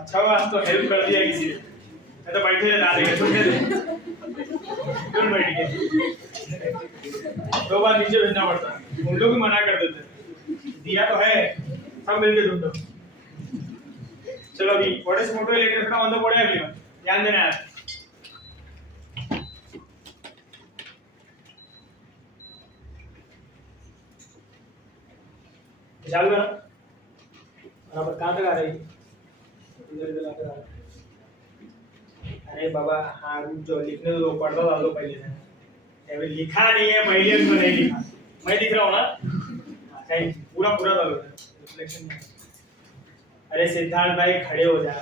अच्छा हुआ आप तो हेल्प कर दिया किसी ने, मैं तो बैठे रह रहे तुम बैठ गए। 2 बार नीचे भेजना पड़ता, उन लोग भी मना कर देते, दिया तो है सब मिलके ढूंढो। चलो अभी what is photo electric on the board everyone, ध्यान देना है। चालू करो बराबर। कहाँ तक आ रही है? इधर इधर आकर आ रही है। अरे बाबा हाँ रुक जाओ, लिखने दो, पढ़ता डाल दो पहले से। अभी लिखा नहीं है पहले तो नहीं लिखा, मैं लिख रहा हूँ ना। कहीं पूरा पूरा डालो रिफ्लेक्शन में। अरे सिद्धार्थ भाई खड़े हो जा,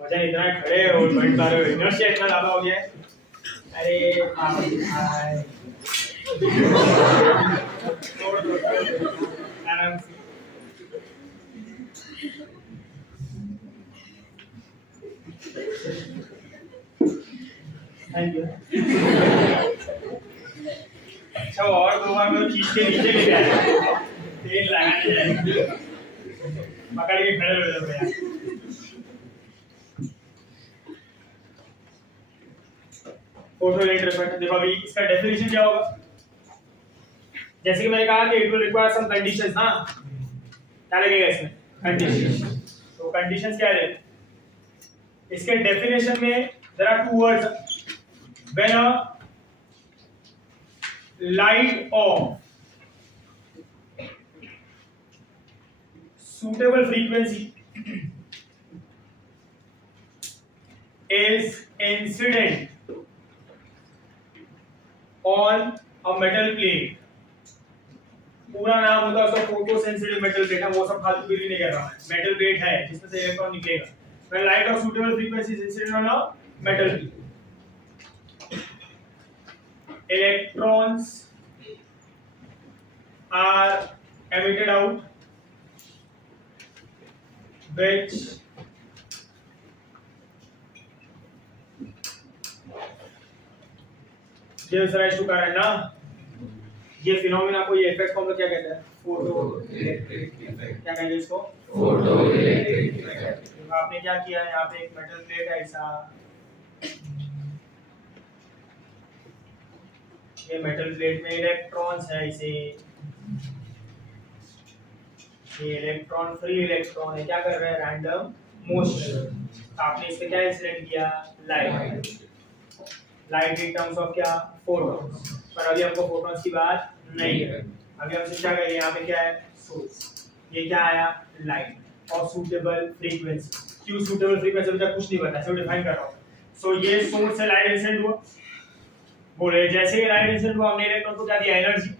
वजन इतना खड़े हो बैठ पा रहे हो, इनर्शिया इतना ज्यादा हो गया है। अरे भाई आराम से। Thank you. अच्छा और 2 बार में खींच के नीचे ले जाए, तेल लगाने जाए, पकड़ के खड़े हो जाओ यार। फोटो इलेक्ट्रिक, देखो अभी इसका डेफिनेशन क्या होगा। जैसे कि मैंने कहा कि it will require some conditions. हाँ क्या लगेगा इसमें? कंडीशन। तो कंडीशंस क्या है इसके डेफिनेशन में? There are 2 words. When a light of suitable frequency is incident on a metal plate, पूरा नाम होता है उसका फोटो सेंसिटिव मेटल प्लेट है, वो सब फालतू गिरी नहीं कर रहा है, मेटल प्लेट है जिसमें से इलेक्ट्रॉन निकलेगा। when light of suitable frequency is incident on a metal plate, electrons are emitted out which gives rise to current ना। ये फिनोमेना को, ये इफेक्ट को हम लोग क्या कहते हैं? Photo electric effect. क्या कहेंगे इसको? Photo electric effect. तो आपने क्या किया है, यहाँ पे एक मेटल प्लेट है ऐसा, ये मेटल प्लेट में इलेक्ट्रॉन्स है इसे, ये इलेक्ट्रॉन फ्री इलेक्ट्रॉन है, क्या कर रहे हैं? Random motion. आपने इससे क्या इंसिडेंट किया? Light. Light in terms of क्या? फोटॉन्स। पर अभी हमको फोटॉन्स की बात नहीं है, अभी हमसे क्या करेंगे? यहाँ पे क्या है? सोर्स। ये क्या आया? लाइट और सूटेबल फ्रीक्वेंसी। क्यों सूटेबल फ्रीक्वेंसी? मुझे कुछ नहीं पता, सिर्फ डिफाइन कर रहा हूँ। सो ये सोर्स से लाइट इंसिडेंट हुआ, बोले जैसे ही लाइट इंसिडेंट हुआ हमने इलेक्ट्रॉन को क्या दिया? एनर्जी।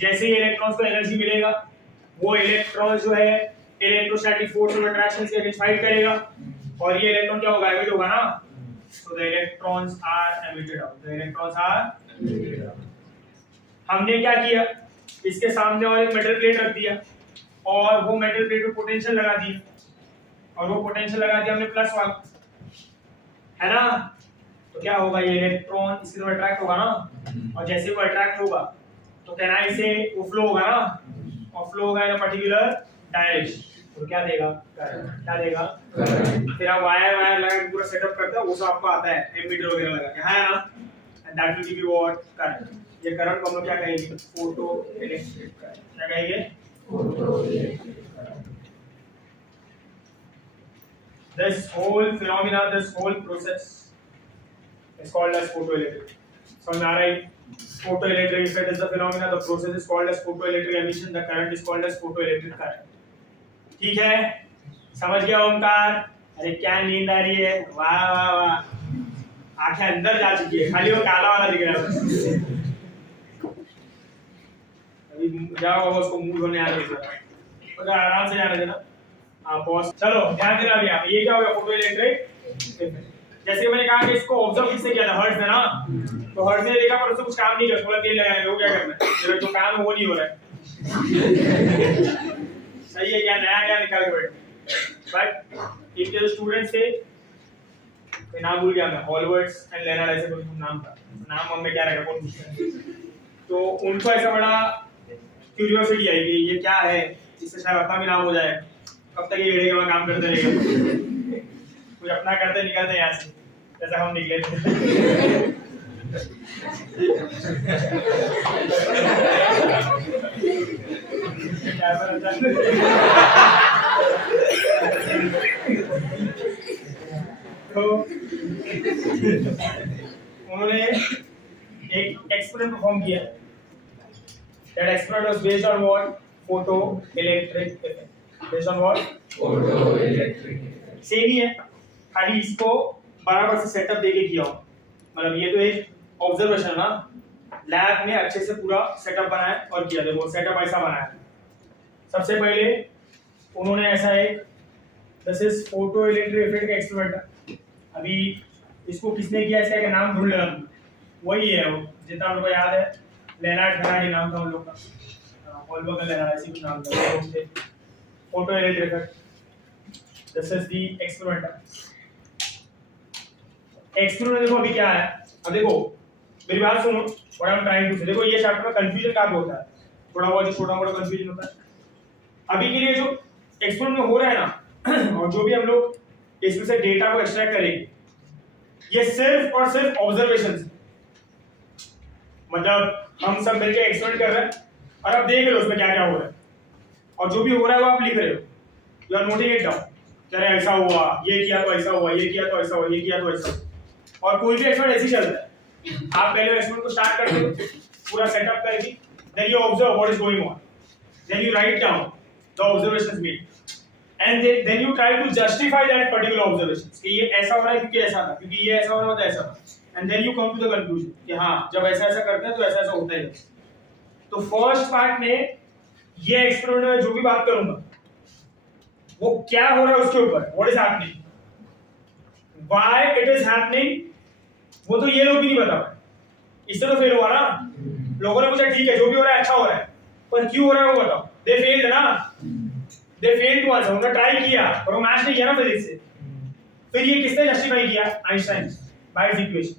जैसे ही इलेक्ट्रॉन्स को एनर्जी मिलेगा, वो इलेक्ट्रॉन जो है इलेक्ट्रोस्टैटिक फोर्स ऑफ अट्रैक्शन से अगेंस्ट फाइट करेगा, और ये इलेक्ट्रॉन क्या होगा? एमिट होगा ना। So the electrons are emitted out, the electrons are emitted out. हमने क्या किया? इसके सामने और एक मेटल प्लेट रख दिया, और वो मेटल प्लेट को पोटेंशियल लगा दी, और वो पोटेंशियल लगा दिया हमने प्लस वाला, है ना। तो क्या होगा? ये इलेक्ट्रॉन इसके तरफ अट्रैक्ट होगा ना, और जैसे वो अट्रैक्ट होगा तो कैनाई से वो फ्लो होगा ना, और फ्लो होगा इन अ पर्टिकुलर डायरेक्शन, तो क्या देगा? करंट। क्या देगा? करंट। फिर आप वायर लगा के पूरा सेटअप करते हो, वो सब आपको आता है, एमीटर वगैरह लगा के, है ना। And that will give you what? Current. ये करंट को हम लोग क्या कहेंगे? Photo electric current. क्या कहेंगे? Photo electric current. This whole phenomena, this whole process is called as photoelectric. समझ आ रहा है? Photoelectric effect is the phenomena. The process is called as photoelectric emission. The current is called as photoelectric current. ठीक है? समझ गया ओमकार? अरे क्या नींद आ रही है? वाह वाह वाह, आंखें अंदर जा चुकी है, खाली वो काला वाला दिख रहा है। अभी जाओ उसको मुंह धोने आ रही है, तो आराम से जाने देना। हाँ बॉस, चलो ध्यान देना अभी आप, ये क्या होगा? Photo electric. जैसे कि मैंने कहा कि इसको ऑब्जर्व किससे किया था? हर्ट्ज में ना। तो हर्ट्ज ने देखा पर उससे कुछ काम नहीं किया, थोड़ा तेल लगाने लोग क्या करना है, जो काम है वो नहीं हो रहा है। सही है क्या? नया निकाल के बैठे। बट इनके जो स्टूडेंट्स थे, नाम भूल गया मैं, हॉलवर्ड्स एंड लेनर्ड ऐसे कुछ नाम था, नाम हमने क्या रखा कौन पूछता है, तो उनको ऐसा बड़ा क्यूरियोसिटी आई कि ये क्या है, इससे शायद अपना भी नाम हो जाए। कब तक ये एड़े का काम करते रहेगा? कुछ अपना करते निकलते यहाँ से, जैसा हम निकले थे। तो उन्होंने एक एक्सपेरिमेंट परफॉर्म किया। That experiment was based on what? Photoelectric effect. Based on what? Photoelectric. Same ही है, खाली इसको बराबर से सेटअप देके किया हो। मतलब ये तो एक ऑब्जर्वेशन है ना, लैब में अच्छे से पूरा सेटअप बनाया और किया। देखो सेटअप ऐसा बनाया। सबसे पहले उन्होंने ऐसा एक this is photoelectric effect experiment. अभी इसको किसने किया, इसका एक नाम ढूंढ लेना। वही है वो, जितना हम लोग को याद है, लेनार्ड फेराडी नाम था उन लोग का, हॉलबर्ग लेनार्ड ऐसी कुछ नाम था। Photoelectric effect, this is the experiment. Experiment देखो अभी क्या है। अब देखो मेरी बात सुनो, what I am trying to say. देखो ये चैप्टर में कंफ्यूजन कहाँ पे होता है, थोड़ा बहुत जो छोटा मोटा कंफ्यूजन होता है। अभी के लिए जो एक्सपेरिमेंट में हो रहा है ना, और जो भी हम लोग इसमें से डेटा को एक्सट्रैक्ट करेंगे, ये सिर्फ और सिर्फ ऑब्जर्वेशंस। मतलब हम सब मिलकर एक्सपेरिमेंट कर रहे हैं और अब देख रहे हो उसमें क्या क्या हो रहा है, और जो भी हो रहा है वो आप लिख रहे हो, you are noting it down. अरे ऐसा हुआ, ये किया तो ऐसा हुआ, ये किया तो ऐसा हुआ, ये किया तो ऐसा। और कोई भी एक्सपेरिमेंट ऐसे ही चलता है। आप पहले एक्सपेरिमेंट को स्टार्ट करते हो पूरा सेटअप करके, then you observe what is going on, then you write down the observations made, and then you try to justify that particular observations कि ये ऐसा हो रहा है क्योंकि ऐसा था, क्योंकि ये ऐसा हो रहा था ऐसा था, and then you come to the conclusion कि हाँ जब ऐसा ऐसा करते हैं तो ऐसा ऐसा होता है। तो फर्स्ट पार्ट में ये एक्सपेरिमेंट में जो भी बात करूंगा वो क्या हो रहा है उसके ऊपर, what is happening, why it is happening, वो तो ये लोग भी नहीं बता पाए। इससे तो फेल हुआ ना। लोगों ने पूछा ठीक है जो भी हो रहा है अच्छा हो रहा है, पर क्यों हो रहा है वो बताओ। दे फेल्ड ना, दे फेल्ड टू आंसर। उन्होंने ट्राई किया पर वो मैच नहीं किया ना फिजिक्स से। फिर ये किसने जस्टिफाई किया, आइंस्टाइन बाय हिज इक्वेशन।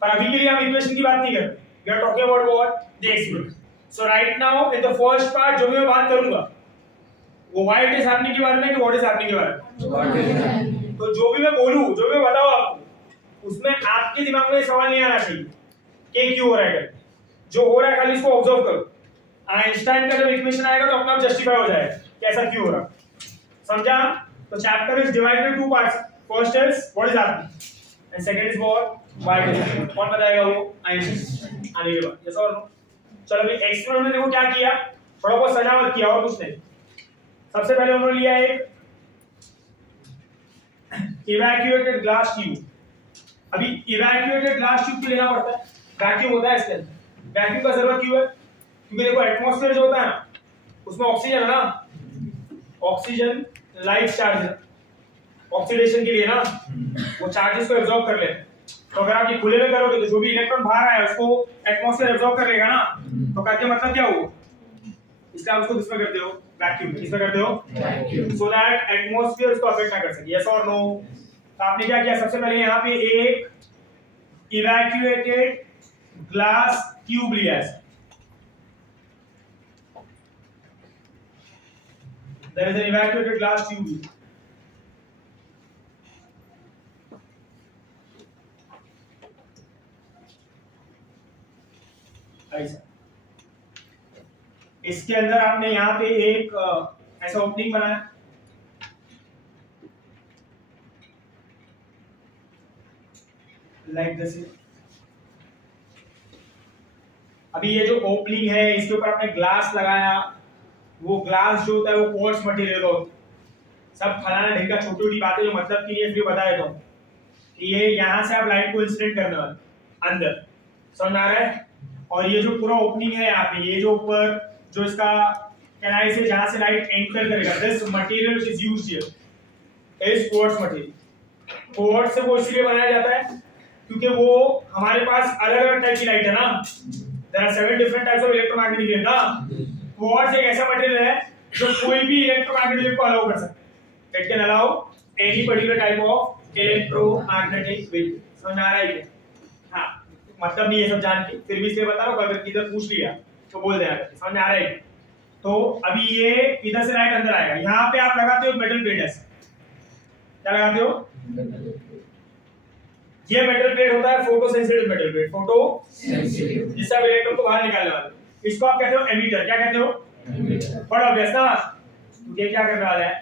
पर अभी के लिए हम इक्वेशन की बात नहीं कर रहे, we are talking about what, the experiment. So right now in the first part जो भी मैं बात करूंगा वो व्हाई इट इज हैपनिंग के बारे में कि व्हाट इज हैपनिंग के बारे में। तो जो भी मैं बोलूं, जो भी मैं बताऊं आपको, उसमें आपके दिमाग में सवाल नहीं आना चाहिए कि क्यों हो रहा है। जो हो रहा है खाली इसको ऑब्जर्व करो। आइंस्टाइन का जब इक्वेशन आएगा तो अपना आप जस्टिफाई हो जाएगा कि ऐसा क्यों हो रहा है। समझा? तो chapter is divided into two parts. First is what is happening and second is what why it is happening. कौन बताएगा वो? आइंस्टाइन। आने के बाद यस और नो। चलो अभी एक्सपेरिमेंट में देखो क्या किया, थोड़ा बहुत सजावट किया और कुछ नहीं। सबसे पहले उन्होंने लिया एक इवैक्यूएटेड ग्लास ट्यूब। अभी इवैक्यूएटेड ग्लास ट्यूब क्यों लेना पड़ता है? वैक्यूम होता है इसके अंदर। वैक्यूम का जरूरत क्यों है? क्योंकि देखो एटमॉस्फेयर जो होता है ना उसमें ऑक्सीजन है ना, ऑक्सीजन लाइट चार्ज है, ऑक्सीडेशन के लिए ना वो चार्जेस को एब्जॉर्ब कर लेते हैं। तो अगर आप ये खुले में करोगे तो जो भी इलेक्ट्रॉन बाहर आया उसको एटमॉस्फेयर एब्जॉर्ब कर लेगा ना। तो करके मतलब क्या हुआ, इसलिए आप उसको किसमें करते हो? वैक्यूम। किसमें करते हो? वैक्यूम। सो दैट एटमॉस्फेयर उसको अफेक्ट ना कर सके। यस और नो। तो आपने क्या किया, सबसे पहले यहाँ पे एक इवैक्यूएटेड ग्लास ट्यूब लिया है। There is an evacuated glass tube. ऐसा इसके अंदर आपने यहाँ पे एक ऐसा ओपनिंग बनाया, लाइक दिस। अभी ये जो ओपनिंग है इसके ऊपर आपने ग्लास लगाया। वो ग्लास जो होता है वो क्वार्ट्ज मटेरियल का होता है। सब फलाना ढेर का छोटी छोटी बातें जो मतलब की है फिर बता देता हूँ कि ये यहाँ से आप लाइट को इंसिडेंट करने वाले अंदर, समझ आ रहा है। और ये जो पूरा ओपनिंग है यहाँ पे, ये जो ऊपर जो इसका कैनाई से जहाँ से लाइट एंटर करेगा, this material which is used here is quartz material. Quartz से वो इसलिए बनाया जाता है क्योंकि वो हमारे पास अलग अलग टाइप की लाइट है ना, there are 7 different types of electromagnetic wave ना। क्वार्ट्ज एक ऐसा मटेरियल है जो कोई भी इलेक्ट्रोमैग्नेटिक वेव को अलाउ कर सकता है। It can allow any particular type of electromagnetic wave. समझ आ रहा है क्या? हाँ, मतलब नहीं ये सब जान के, फिर भी इसलिए बता रहा हूँ, अगर किधर पूछ लिया तो बोल देना। समझ आ रहा है? तो अभी ये इधर से राइट अंदर आएगा, यहाँ पे आप लगाते हो मेटल प्लेट ऐसा, क्या लगाते हो? ये मेटल प्लेट होता है photo sensitive metal plate, photo sensitive, जिससे आप इलेक्ट्रॉन को बाहर निकालने वाले हो। इसको आप कहते हो एमीटर, क्या कहते हो? बड़ा ऑब्वियस ना, ये क्या करने वाला है?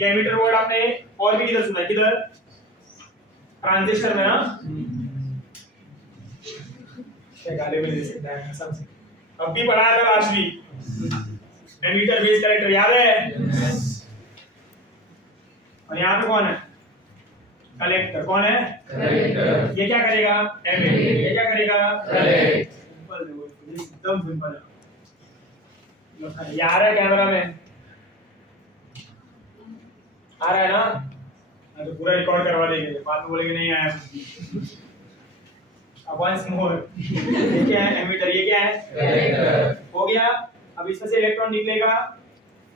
ये एमीटर वर्ड आपने और भी किधर सुना है? किधर? ट्रांजिस्टर में ना, क्या गाली में दे सकता है कसम से, अब भी पढ़ाया था last week emitter base collector, याद है? और यहाँ पे कौन है? कलेक्टर। कौन है? कलेक्टर। ये क्या करेगा? एमिट। ये क्या करेगा? कलेक्ट। सिंपल है, एकदम सिंपल है। ये आ रहा है कैमरा में, आ रहा है ना? मैं तो पूरा रिकॉर्ड करवा देंगे, बाद में बोलेंगे नहीं आया। अब वंस मोर, ये क्या है? एमिटर। ये क्या है? कलेक्टर। हो गया। अब इसमें से इलेक्ट्रॉन निकलेगा,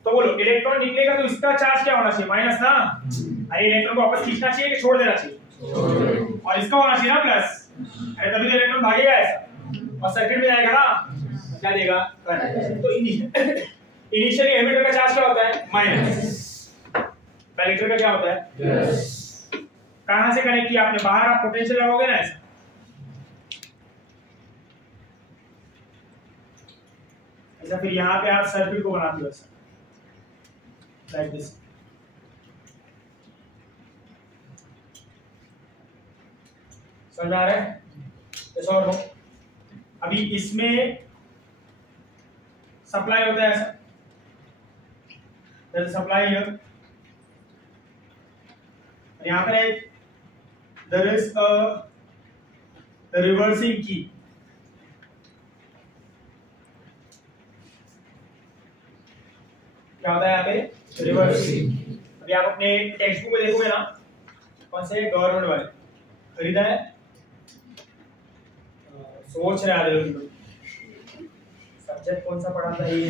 तो बोलो इलेक्ट्रॉन निकलेगा तो इसका चार्ज क्या होना चाहिए? माइनस ना। अरे इलेक्ट्रॉन को वापस खींचना चाहिए कि छोड़ देना चाहिए? और इसका होना चाहिए ना प्लस, अरे तभी तो इलेक्ट्रॉन भागेगा ऐसा और सर्किट में जाएगा ना, क्या देगा? करंट। तो इनिशियली एमिटर का चार्ज क्या होता है? माइनस। कलेक्टर का क्या होता है? प्लस। कहां से कनेक्ट किया आपने? बाहर आप पोटेंशियल लगाओगे ना ऐसा, ऐसा फिर यहाँ पे आप सर्किट को बनाते हो ऐसा, लाइक दिस। समझ आ रहा है? ऐसा और हो। अभी इसमें सप्लाई होता है ऐसा, जैसे सप्लाई है, यहाँ पर एक there is a reversing key, क्या होता है यहाँ पे? रिवर्सिंग। अभी आप अपने टेक्स्ट बुक में देखोगे ना, कौन से गवर्नमेंट वाले खरीदा है, सोच रहे आधे लोग, सब्जेक्ट कौन सा पढ़ा था ये,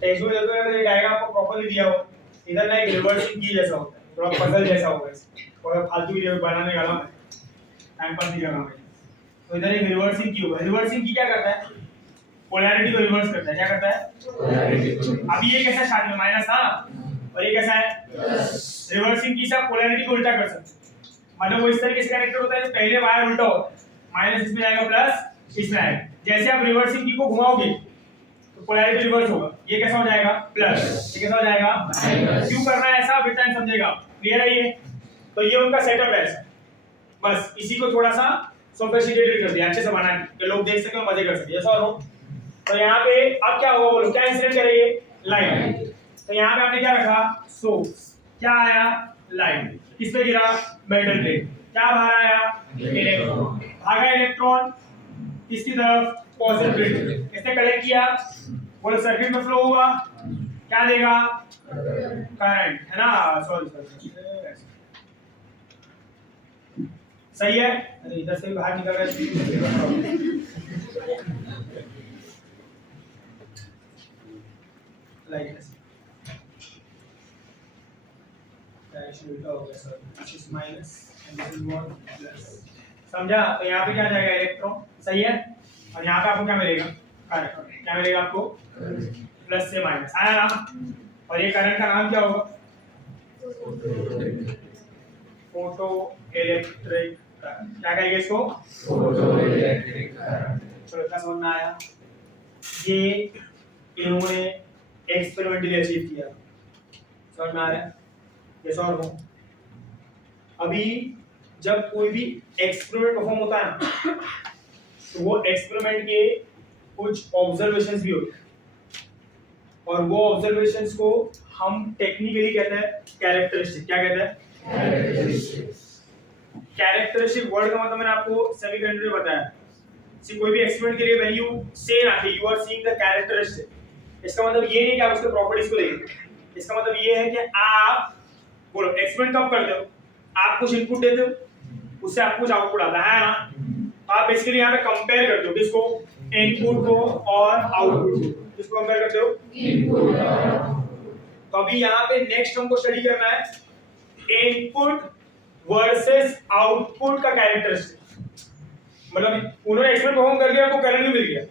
टेक्स्ट बुक देखोगे तो ये डायग्राम आपको प्रॉपर्ली दिया हो, इधर ना एक रिवर्सिंग की जैसा होता है, थोड़ा पजल जैसा होगा, थोड़ा फालतू वीडियो बनाने वाला है, टाइम पास नहीं करना है। तो इधर एक रिवर्सिंग की होगा। रिवर्सिंग की क्या करता है? पोलैरिटी को रिवर्स करता है। क्या करता है? अभी ये कैसा स्टार्ट में माइनस था और ये कैसा है? रिवर्सिंग की से आप पोलैरिटी को उल्टा कर सकते हो, मतलब वो इस तरीके से कनेक्टेड होता है, पहले वायर उल्टा होता है, माइनस इसमें जाएगा प्लस इसमें आएगा। जैसे आप रिवर्सिंग की को घुमाओगे तो पोलैरिटी रिवर्स होगा, ये कैसा हो जाएगा? प्लस। ये कैसा हो जाएगा? माइनस। क्यों करना है ऐसा? विद टाइम समझेगा। क्लियर है ये? तो ये उनका सेटअप है ऐसा, बस इसी को थोड़ा सा सोफिस्टिकेटेड कर दिया, अच्छे से बना के लोग देख सके और मजे कर सके। ऐसा हो। तो यहाँ पे अब क्या होगा बोलो? क्या इंसिडेंट करेंगे? लाइट। तो यहाँ पे आपने क्या रखा? सोर्स। क्या आया? लाइट। किस पे गिरा? Metal plate. क्या बाहर आया? इलेक्ट्रॉन। भागा इलेक्ट्रॉन किसकी तरफ? Positive plate. इसने कलेक्ट किया, बोलो सर्किट में फ्लो हुआ, क्या देगा? करंट, है ना? सॉरी सही है। अरे इधर से भी बाहर निकल गया, like this. Direction उल्टा हो गया sir, this is minus and this is more plus. समझा? तो यहाँ पे क्या जाएगा? इलेक्ट्रॉन। सही है। और यहाँ पे आपको क्या मिलेगा? करंट। क्या मिलेगा आपको? प्लस से माइनस आया ना। और ये करंट का नाम क्या होगा? Photo electric current. क्या कहेंगे इसको? Photo electric current. चलो इतना समझ में आया। ये इन्होंने एक्सपेरिमेंटली अचीव किया, समझ में आ रहा है? ये सॉल्व हो। अभी जब कोई भी एक्सपेरिमेंट परफॉर्म होता है ना, तो वो एक्सपेरिमेंट के कुछ ऑब्जर्वेशंस भी होते हैं, और वो ऑब्जर्वेशंस को हम टेक्निकली कहते हैं कैरेक्टरिस्टिक। क्या कहते हैं? कैरेक्टरिस्टिक वर्ड का मतलब मैंने आपको सेमीकंडक्टर में बताया। कोई भी एक्सपेरिमेंट के लिए व्हेन यू से ना कि you are seeing the characteristic, इसका मतलब ये नहीं कि आप उसके प्रॉपर्टीज को देखें, इसका मतलब ये है कि आप बोलो एक्सपेरिमेंट कब करते हो? आप कुछ इनपुट देते हो, उससे आपको कुछ आउटपुट आता है ना? आप बेसिकली यहाँ पे कंपेयर करते हो, किसको? इनपुट को और आउटपुट। किसको कंपेयर करते हो? इनपुट। तो अभी यहाँ पे नेक्स्ट हमको स्टडी करना है इनपुट वर्सेस आउटपुट का कैरेक्टरिस्टिक। मतलब उन्होंने एक्सपेरिमेंट परफॉर्म कर लिया, आपको करंट भी मिल गया,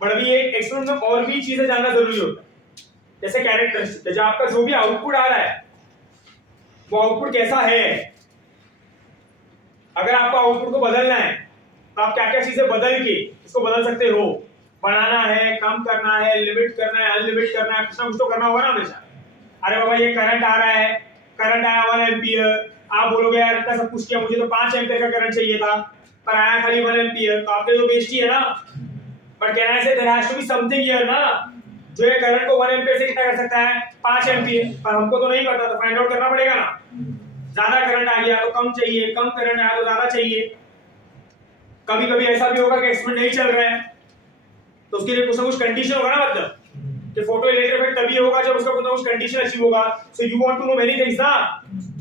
बट अभी एक एक्सपेरिमेंट में और भी चीजें जानना जरूरी होता है, जैसे कैरेक्टरिस्टिक, जैसे आपका जो भी आउटपुट आ रहा है वो आउटपुट कैसा है। अगर आपको आउटपुट को बदलना है तो आप क्या क्या चीजें बदल के इसको बदल सकते हो। बढ़ाना है, कम करना है, लिमिट करना है, अनलिमिट करना है, कुछ ना कुछ तो करना होगा ना हमेशा। अरे बाबा ये करंट आ रहा है, करंट आया 1 एम्पियर, आप बोलोगे यार इतना सब कुछ किया, मुझे तो 5 एम्पियर का करंट चाहिए था पर आया खाली 1 एम्पियर, तो आपके तो बेइज्जती है ना। बट कहना है there has to be something here ना, जो ये करंट को 1 एम्पियर से कितना कर सकता है 5 एम्पियर, पर हमको तो नहीं पता, तो फाइंड आउट करना पड़ेगा ना। ज्यादा करंट आ गया तो कम चाहिए, कम करंट आया तो ज्यादा चाहिए। कभी कभी ऐसा भी होगा कि एक्सपेरिमेंट नहीं चल रहा है तो उसके लिए कुछ ना कुछ कंडीशन होगा ना, मतलब कि फोटो इलेक्ट्रिक इफेक्ट तभी होगा जब उसका कुछ ना कुछ कंडीशन अचीव होगा। So you want to know many things ना,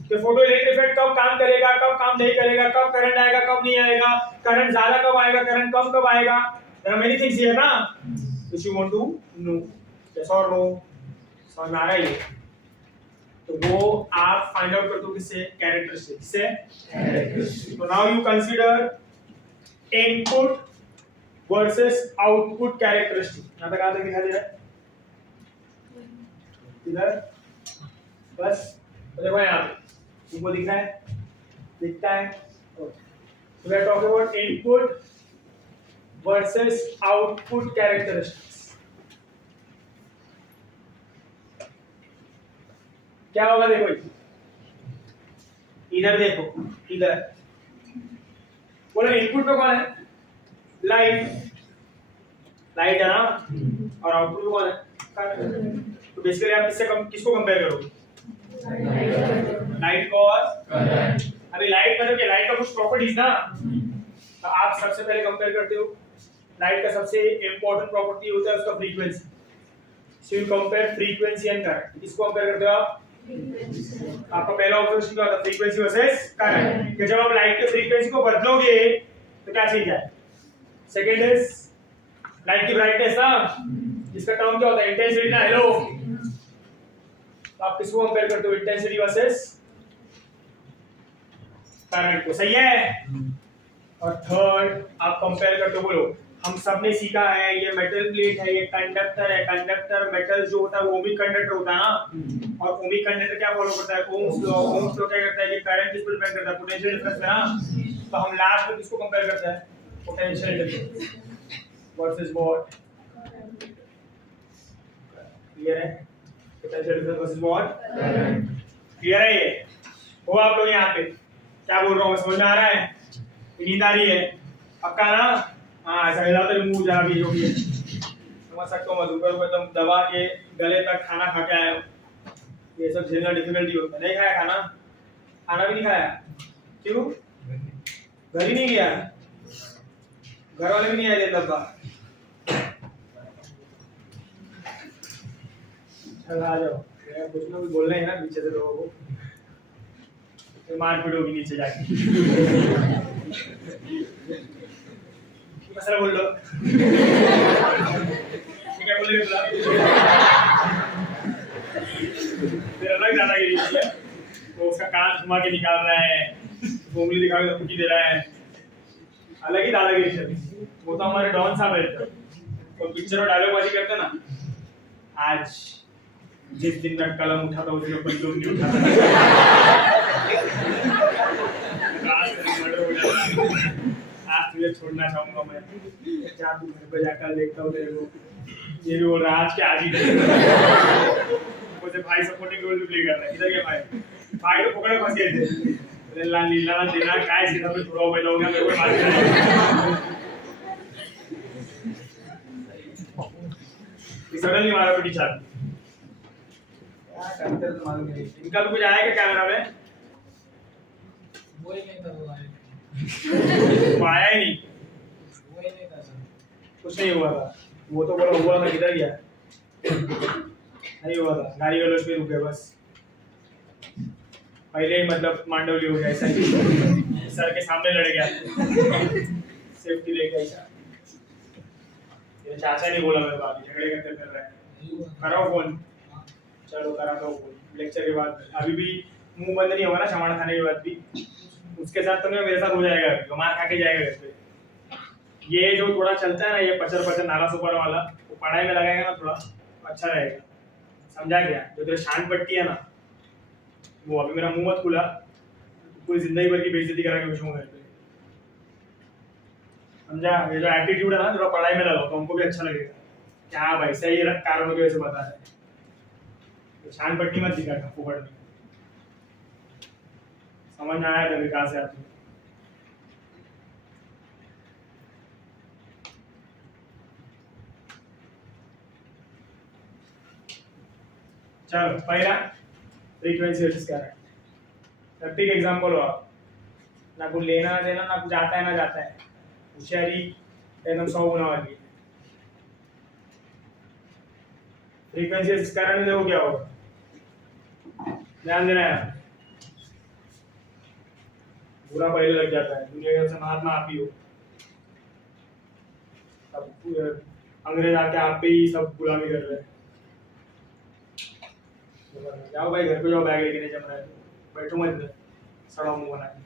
कि फोटो इलेक्ट्रिक इफेक्ट कब काम करेगा, कब काम नहीं करेगा, कब करंट आएगा, कब नहीं आएगा, करंट ज्यादा कब आएगा, करंट कम कब आएगा। There are many things here ना which you want to know. Yes और नो, समझ में आ रहा है? तो वो आप फाइंड आउट करते हो किससे, कैरेक्टरिस्टिक से। तो now you consider input versus output characteristic. यहां तक आगे दिखा दे रहा है इधर, बस तो देखो यहाँ पे तुमको दिख रहा है, दिखता है। So we are talking about input versus output characteristics. क्या होगा देखो, इधर देखो, इधर बोलो इनपुट पे कौन है, लाइट, लाइट है ना, और आउटपुट पे कौन है, करंट। तो बेसिकली आप किसको कंपेयर करोगे, लाइट को और करंट। अभी लाइट मतलब क्या, लाइट का कुछ प्रॉपर्टीज ना, तो आप सबसे पहले कंपेयर करते हो। लाइट का सबसे इंपॉर्टेंट प्रॉपर्टी होता है उसका frequency. So you compare frequency and current. किसको कंपेयर करते हो आप, आपका पहला ऑब्जर्वेशन क्या होता है, फ्रीक्वेंसी वर्सेस करंट। कि जब आप लाइट के फ्रीक्वेंसी को बदलोगे तो क्या चेंज आए। सेकंड इज लाइट की ब्राइटनेस ना, जिसका टर्म क्या होता है, इंटेंसिटी ना। हेलो, आप किसको कंपेयर करते हो, इंटेंसिटी वर्सेस करंट को, सही है। और थर्ड आप कंपेयर करते हो, बोलो हम सब ने सीखा है ये मेटल प्लेट है, ये कंडक्टर है, कंडक्टर मेटल जो होता है वो ओमिक कंडक्टर होता है ना, और ओमिक कंडक्टर क्या फॉलो करता है, ओम्स लॉ। ओम्स लॉ क्या करता है कि करंट किस पर डिपेंड करता है, पोटेंशियल डिफरेंस पे ना। तो हम लास्ट में किसको कंपेयर करते हैं, potential difference versus what, clear है, potential difference versus what, clear है। ये हो आप लोग यहाँ पे क्या बोल रहा हूँ, समझ में आ रहा है, नींद आ रही है पक्का ना। हाँ ऐसा हिलाते मुंह जहाँ भी जो भी है, समझ सकते हो। मधुकर को एकदम दबा के गले तक खाना खा के आए हो, ये सब झेलना डिफिकल्टी होता है। नहीं खाया खाना, खाना भी नहीं खाया, क्यों, घर ही नहीं गया, घर वाले भी नहीं आए थे डब्बा। चल आ जाओ, कुछ ना कुछ बोलना है ना पीछे से लोगों को, मार पीट होगी नीचे जाके। मसला बोल लो, क्या बोलेंगे तुला, तेरा अलग दादागिरी है। वो उसका कान घुमा के निकाल रहा है, उंगली दिखा के धमकी दे रहा है, अलग ही दादागिरी है। वो तो हमारे डॉन साहब रहते हैं, तो पिक्चर में डायलॉग बाजी करते ना, आज जिस दिन मैं कलम उठाता उस दिन बंदूक नहीं उठाता। आज तुझे छोड़ना चाहूंगा मैं, जा तू घर पे जाकर देखता हूँ तेरे को। ये भी बोल रहा है आज के आज ही नहीं, मुझे भाई सपोर्टिंग रोल भी प्ले कर रहा है। इधर क्या भाई, भाई तो पकड़े फंस गए थे, लीला लीला देना काय सीधा पे थोड़ा पैदा हो गया मेरे को बात करना। सडनली मारा पिटी छाती, क्या करते हो मालूम नहीं। इनका भी कुछ आया क्या कैमरा में, वो ही नहीं था, वो आया वो आया ही नहीं, वो ही नहीं था सर, कुछ नहीं हुआ था। वो तो बोला हुआ था, किधर गया, नहीं हुआ था, गाड़ी वालों पे रुके बस, पहले ही मतलब मांडवली हो गया ऐसा ही, सर के सामने लड़ गया सेफ्टी लेके ऐसा। ये चाचा ने बोला मेरे को, अभी झगड़े करते कर रहा है, कराओ फोन, चलो करा दो फोन लेक्चर के बाद। अभी भी मुंह बंद नहीं होगा ना सामान खाने के बाद भी, उसके साथ तो नहीं, मेरे साथ हो जाएगा, अभी मार खा के जाएगा घर पे। ये जो थोड़ा चलता है ना, ये पचर पचर नाला सुपर वाला, वो पढ़ाई में लगाएगा ना थोड़ा अच्छा रहेगा। समझा गया? जो तेरे शान पट्टी है ना, वो अभी मेरा मुंह मत खुला, पूरी जिंदगी भर की बेइज्जती करा के पूछूंगा घर पे। समझा? ये जो एटीट्यूड है ना, थोड़ा पढ़ाई में लगाओ तो हमको भी अच्छा लगेगा। क्या भाई सही कारणों की वजह से बता रहे हैं, तो शान पट्टी मत दिखा फुकट में। समझ में आया तभी कहाँ से आती है। चलो पहला फ्रीक्वेंसी वर्सेस करंट। ठीक एग्जांपल हो आप, ना कुछ लेना ना देना, ना कुछ आता है ना जाता है, होशियारी एकदम 100 गुना वाली है। फ्रीक्वेंसी वर्सेस करंट में देखो क्या होगा, ध्यान देना है। बुरा पहले लग जाता है, दुनिया से महात्मा आप ही हो, सब अंग्रेज आके आप पे ही सब गुलामी कर रहे हैं। जाओ भाई घर पे जाओ, बैग लेके नहीं जम रहा है तो बैठो मत इधर सड़ा मुंह बना के।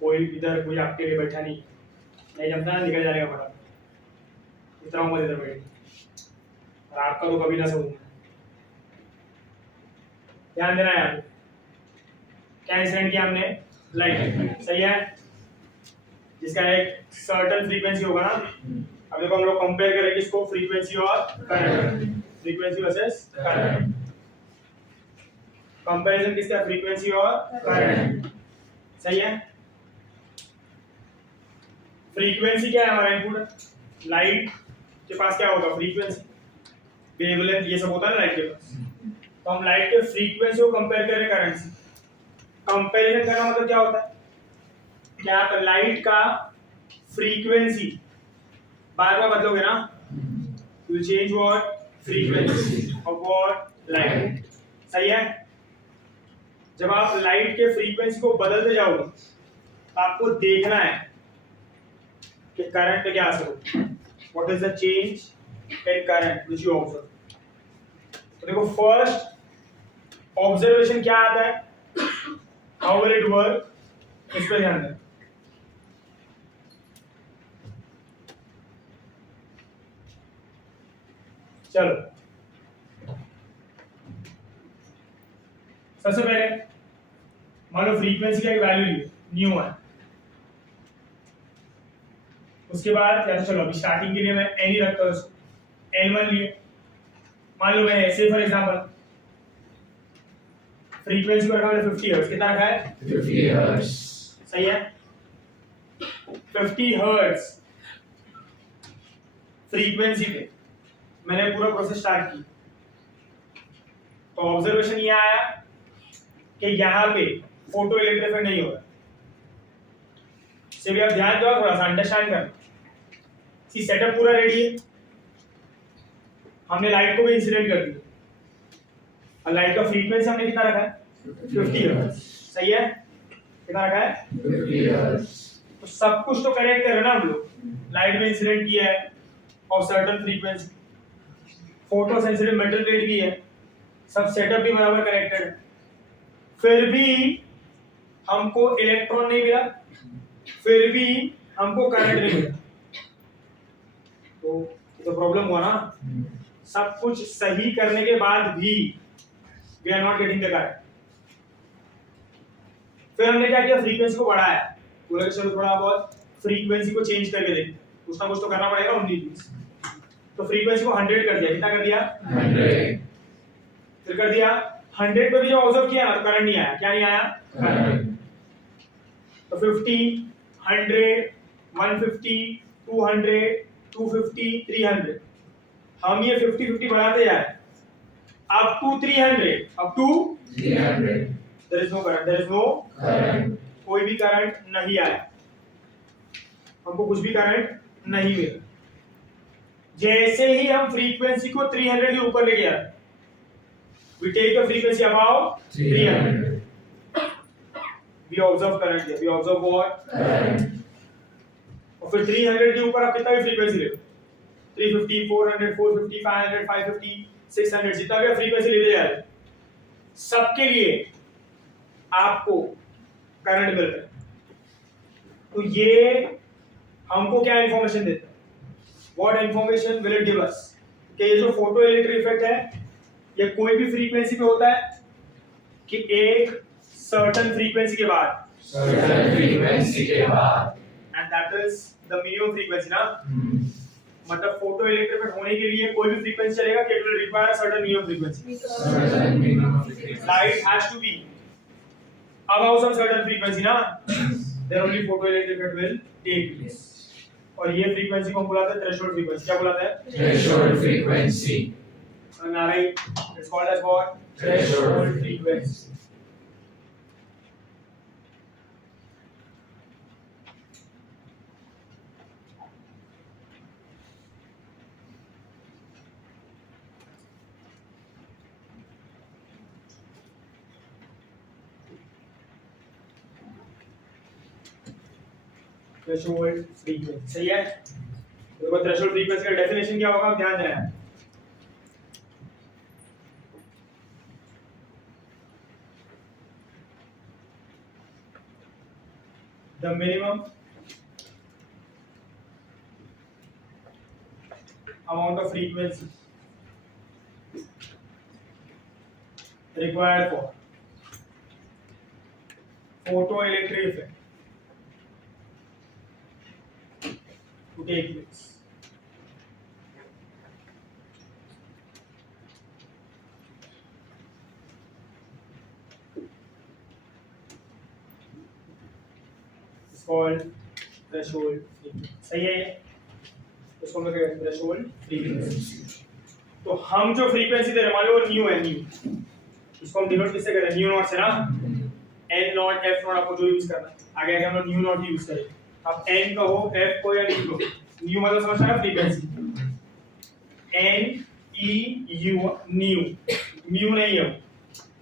कोई इधर कोई आपके लिए बैठा नहीं जमता ना, निकल जाएगा बड़ा। इतना मत इधर बैठ, और आपका तो कभी ना सुनूंगा। ध्यान देना यार, क्या इंसिडेंट किया हमने, लाइट, सही है, जिसका एक सर्टेन फ्रीक्वेंसी होगा ना। अब देखो हम लोग कंपेयर करें किसको, फ्रीक्वेंसी और current, frequency versus current. Comparison किसका, फ्रीक्वेंसी और करंट, सही है। फ्रीक्वेंसी क्या है हमारा इनपुट, लाइट के पास क्या होगा, फ्रीक्वेंसी, वेवलेंथ, ये सब होता है ना लाइट के पास। तो हम लाइट के फ्रीक्वेंसी को कंपेयर करें करंट से। कंपैरिजन करना मतलब क्या होता है, क्या आप लाइट का फ्रीक्वेंसी बार बार बदलोगे ना, you change what, frequency of what, light, सही है। जब आप लाइट के फ्रीक्वेंसी को बदलते जाओगे तो आपको देखना है कि करंट पे क्या असर होता है, what is the change in current which you observe. तो देखो फर्स्ट ऑब्जर्वेशन क्या आता है, हाउ विल इट वर्क, इस पे ध्यान दें। चलो सबसे पहले मान लो फ्रीक्वेंसी का एक वैल्यू ली न्यू है, उसके बाद या तो चलो अभी स्टार्टिंग के लिए मैं एन ही रखता हूँ, N1 लिए। मान लो मैंने ऐसे फॉर एग्जांपल फ्रीक्वेंसी को रखा मैंने 50 हर्ट्ज, कितना रखा है, 50 हर्ट्ज, सही है। 50 हर्ट्ज फ्रीक्वेंसी पे मैंने पूरा प्रोसेस स्टार्ट की, तो ऑब्जर्वेशन ये आया कि यहाँ पे फोटो इलेक्ट्रिफाई नहीं हो रहा। से भी आप ध्यान दो, थोड़ा सा अंडरस्टैंड करना। सी सेटअप पूरा रेडी है, हमने लाइट को भी इंसिडेंट कर दिया, और लाइट का फ्रीक्वेंसी हमने कितना रखा है, 50 हर्ट्ज, सही है। कितना रखा है, 50 हर्ट्ज। तो सब कुछ तो करेक्ट कर रहे ना हम लोग, लाइट में इंसिडेंट किया है और certain frequency, photo sensitive metal plate भी है, सब सेटअप भी बराबर करेक्टेड है, फिर भी हमको इलेक्ट्रॉन नहीं मिला, फिर भी हमको करंट नहीं मिला, तो प्रॉब्लम हुआ ना। सब कुछ सही करने के बाद भी we are not getting the current. फिर हमने क्या किया, फ्रीक्वेंसी को बढ़ाया, बोला चलो थोड़ा बहुत फ्रीक्वेंसी को चेंज करके देखते हैं, कुछ ना कुछ तो करना पड़ेगा 19-20। तो फ्रीक्वेंसी को 100 कर दिया, कितना कर दिया, 100, फिर कर दिया 100 पे भी जो ऑब्जर्व किया तो करंट नहीं आया, क्या नहीं आया, करंट। तो 50, 100, 150, 200, 250, 300, हम ये 50-50 बढ़ाते जा रहे हैं up to 300, up to 300, there is no current, there is no current. कोई भी करंट नहीं आया, हमको कुछ भी करंट नहीं मिला। जैसे ही हम फ्रीक्वेंसी को 300 के ऊपर ले गया, we take the frequency above 300, we observe current here, we observe what, current. और फिर 300 के ऊपर आप कितना भी फ्रीक्वेंसी ले लो, 350, 400, 450, 500, 550, 600, जितना भी फ्रीक्वेंसी लेते जा रहे, सबके लिए आपको करंट मिल रहा है। तो ये हमको क्या इंफॉर्मेशन देता है? What information will it give us? कि ये जो फोटो इलेक्ट्रिक इफेक्ट है ये कोई भी फ्रीक्वेंसी पे होता है कि एक सर्टेन फ्रीक्वेंसी के बाद, certain frequency के बाद, and that is the minimum frequency ना। मतलब फोटो इलेक्ट्रिक इफेक्ट होने के लिए कोई भी फ्रीक्वेंसी चलेगा कि it will require a certain minimum frequency. certain minimum frequency, light has to be above some certain frequency ना, then only photoelectric effect will take place। और ये फ्रीक्वेंसी को हम बुलाते हैं थ्रेशोल्ड फ्रीक्वेंसी। क्या बुलाते हैं? threshold frequency, right, it's called as what? Threshold frequency. Threshold frequency सही है। देखो थ्रेशोल्ड फ्रीक्वेंसी का डेफिनेशन क्या होगा, ध्यान देना। The minimum amount of frequency required for photoelectric effect to take place। It's called threshold frequency। सही है ये? इसको हम लोग कहते हैं थ्रेशोल्ड फ्रीक्वेंसी। तो हम जो फ्रीक्वेंसी दे रहे हैं मान लो वो न्यू है, न्यू, इसको हम डिनोट किससे कर रहे हैं? न्यू नॉट से ना। एन नॉट एफ नॉट आपको जो यूज करना है, आगे आगे हम लोग न्यू नॉट यूज करेंगे। अब एन कहो एफ को या न्यू को, न्यू मतलब समझना है frequency, n e u nu, mu नहीं है,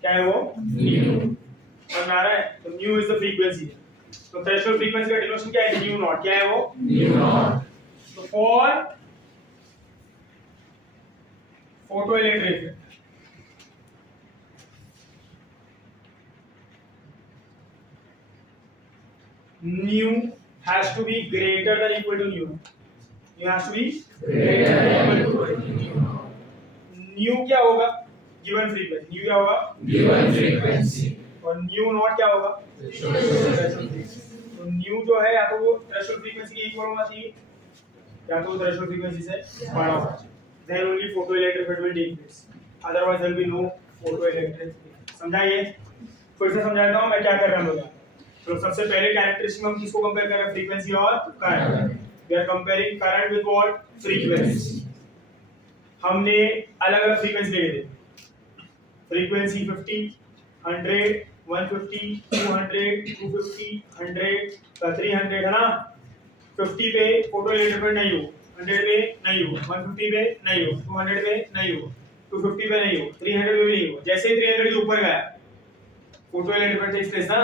क्या है वो? new, समझ आ रहा है? तो न्यू इज द फ्रीक्वेंसी। तो थ्रेशोल्ड फ्रीक्वेंसी का डिनोशन क्या है? New not. क्या है वो? new naught, तो for photoelectric effect, nu has to be greater than equal to nu। nu has to be greater than equal to new naught, nu क्या होगा? Given frequency. nu क्या होगा? given frequency, और nu not क्या होगा? threshold तो nu जो है या तो वो थ्रेशोल्ड फ्रीक्वेंसी के इक्वल होना चाहिए या तो थ्रेशोल्ड फ्रीक्वेंसी से बड़ा होना चाहिए। then only photoelectric effect will take place, otherwise there will be no photoelectric। समझाइए? फिर से समझा देता हूं मैं क्या कर रहा हूं। तो सबसे पहले कैरेक्टरिस्टिक हम किसको कंपेयर कर रहे हैं? फ्रीक्वेंसी और current. We are comparing current with what? Frequency. हमने अलग-अलग फ्रीक्वेंसी ले ली। फ्रीक्वेंसी 50, 100, 150, 200, 250, 100, 300 है ना। 50 पे फोटोइलेक्ट्रिक नहीं हो, 100 पे नहीं हो, 150 पे नहीं हो, 200 पे नहीं हो, 250 पे नहीं हो, 300 पे भी नहीं हो। जैसे ही 300 के ऊपर गया फोटोइलेक्ट्रिक टेक्स प्लेस ना।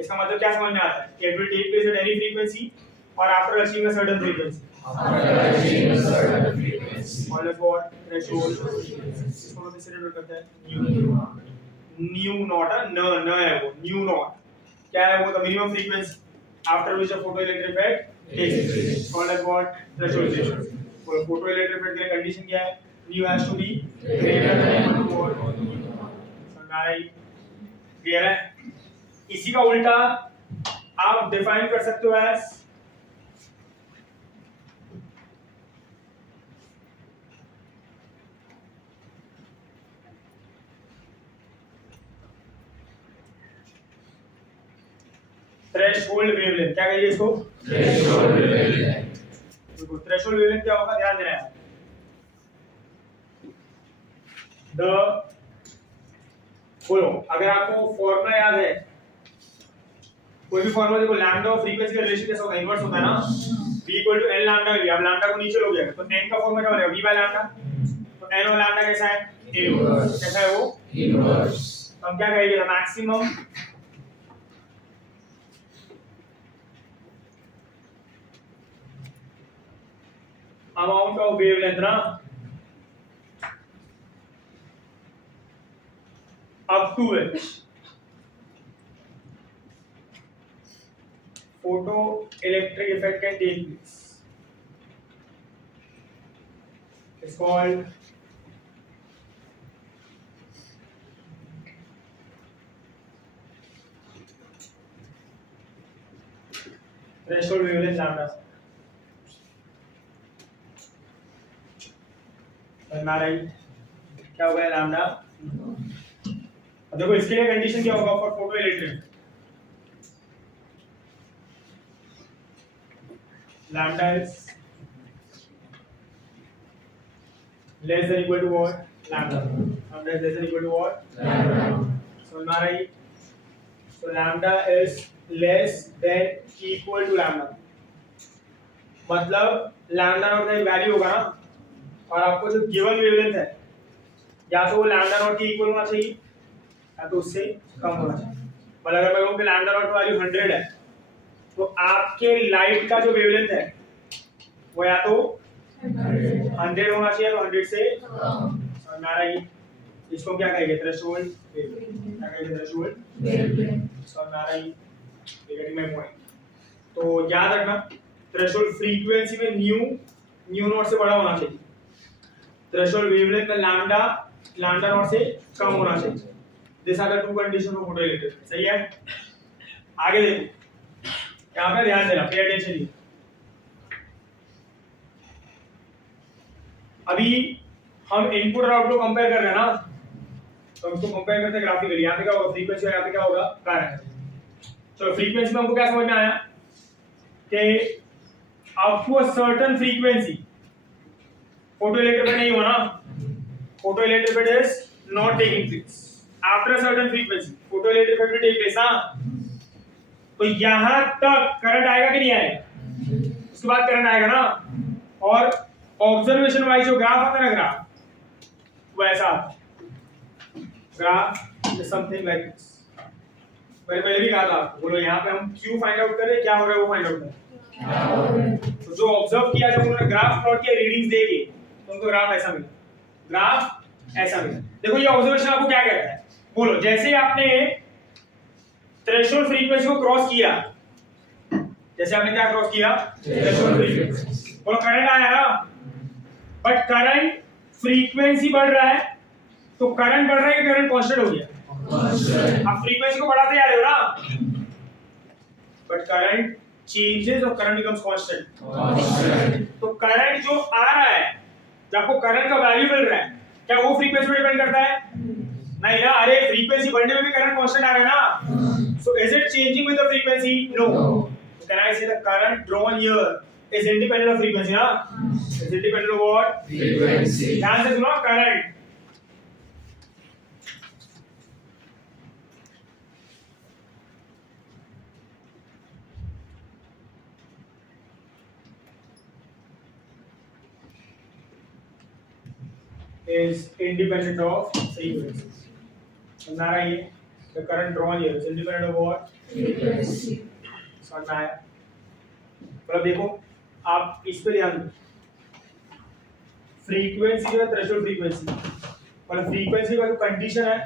इसका मतलब क्या समझ में आ रहा है? कि it will take place at any frequency और after achieving a certain frequency. after achieving a certain frequency, called as what? Threshold frequency. इसको हम इसे डिनोट करते हैं new naught, न्यू नॉट। न है वो न्यू नॉट। क्या है वो? The minimum frequency after which a photoelectric effect takes place. Called as what? Threshold frequency. और फोटोइलेक्ट्रिक इफेक्ट के लिए कंडीशन क्या है? Nu has to be greater than equal to what? समझ आ रही? क्लियर है? इसी का उल्टा आप डिफाइन कर सकते हो एज थ्रेशोल्ड वेवलेंथ। क्या कहिए इसको? threshold wavelength, देखो थ्रेशोल्ड वेवलेंथ क्या होगा, ध्यान देना है। द बोलो, अगर आपको फॉर्मूला याद है, कोई भी फॉर्मूला देखो, लैम्डा और फ्रीक्वेंसी का रिलेशन कैसा होता है? इनवर्स होता है ना। v equal to n lambda v। अब लैम्डा को नीचे लोगे तो n का फॉर्मूला क्या बनेगा? v by lambda. तो n और लैम्डा कैसा है? इनवर्स। कैसा है वो? inverse, तो हम क्या कहेंगे? The maximum amount of wavelength ना up to which photoelectric effect can take place. It's called threshold wavelength lambda. Right, क्या हो गया लैम्डा? अब देखो इसके लिए कंडीशन क्या होगा for photoelectric? Lambda is less than equal to what? Lambda. Lambda is less than equal to what? Lambda. So right. So lambda is less than equal to lambda. मतलब lambda नॉट का value होगा ना, और आपको जो given wavelength है या तो वो लैम्डा नॉट के इक्वल होना चाहिए या तो उससे कम होना चाहिए। मतलब अगर मैं कहूँ कि लैम्डा नॉट वैल्यू 100 है तो आपके लाइट का जो वेवलेंथ है वो या तो 100 होना चाहिए तो 100 से और हमारा ये इसको क्या कहेंगे? Threshold wavelength. क्या कहेंगे? Threshold wavelength. सो हमारा ये गेटिंग माय पॉइंट। तो याद रखना थ्रेशोल्ड फ्रीक्वेंसी में न्यू नॉट से बड़ा होना चाहिए, थ्रेशोल्ड वेवलेंथ में लैम्डा नॉट से कम होना चाहिए। This are the two condition of photoelectric. सही है? आगे देखो, यहाँ पे ध्यान देना, पे अटेंशन। अभी हम इनपुट और आउटपुट कंपेयर कर रहे हैं ना, तो उसको कंपेयर करते हैं ग्राफिकली। यहाँ पे क्या होगा? फ्रीक्वेंसी, और यहाँ पे क्या होगा? करंट। चलो फ्रीक्वेंसी में हमको क्या समझ में आया कि up to a certain frequency photoelectric नहीं हुआ ना, photoelectric is not taking place. After a certain frequency photoelectric will take place. हां, तो यहां तक करंट आएगा कि नहीं आएगा? उसके बाद करंट आएगा ना। और ऑब्जर्वेशन वाइज जो ग्राफ आता है ना, ग्राफ वैसा graph is something like this. पहले भी कहा था आपको, बोलो यहाँ पे हम क्यू फाइंड आउट कर रहे हैं, क्या हो रहा है वो फाइंड आउट कर रहे हैं। तो जो ऑब्जर्व किया, जब उन्होंने ग्राफ प्लॉट किया, रीडिंग्स देके, तो उनको ग्राफ ऐसा मिला, ग्राफ ऐसा मिला। देखो ये ऑब्जर्वेशन आपको क्या कहता है, बोलो। जैसे आपने थ्रेशोल्ड फ्रीक्वेंसी को क्रॉस किया, जैसे आपने क्या क्रॉस किया? Threshold frequency. बोलो करंट आया ना, बट करंट फ्रीक्वेंसी बढ़ रहा है, तो करंट बढ़ रहा है कि करंट कांस्टेंट हो गया? आप फ्रीक्वेंसी को बढ़ाते जा रहे हो ना, बट करंट चेंजेस और करंट बिकम्स कांस्टेंट। तो करंट जो आ रहा है, जब आपको करंट का वैल्यू मिल रहा है, क्या वो फ्रीक्वेंसी पे डिपेंड करता है? नहीं ना। अरे फ्रीक्वेंसी बढ़ने में भी करंट कांस्टेंट आ रहा है ना, so is it changing with the frequency? No. Can I say the current drawn here is independent of frequency? हाँ, is independent of what? Frequency. ध्यान से सुनो, current is independent of frequency. समझ आ रहा है? ये the current drawn here is independent of what? Frequency. समझ में आया? मतलब देखो, आप इस पे ध्यान दो, फ्रीक्वेंसी जो है थ्रेशोल्ड फ्रीक्वेंसी, और फ्रीक्वेंसी का जो कंडीशन है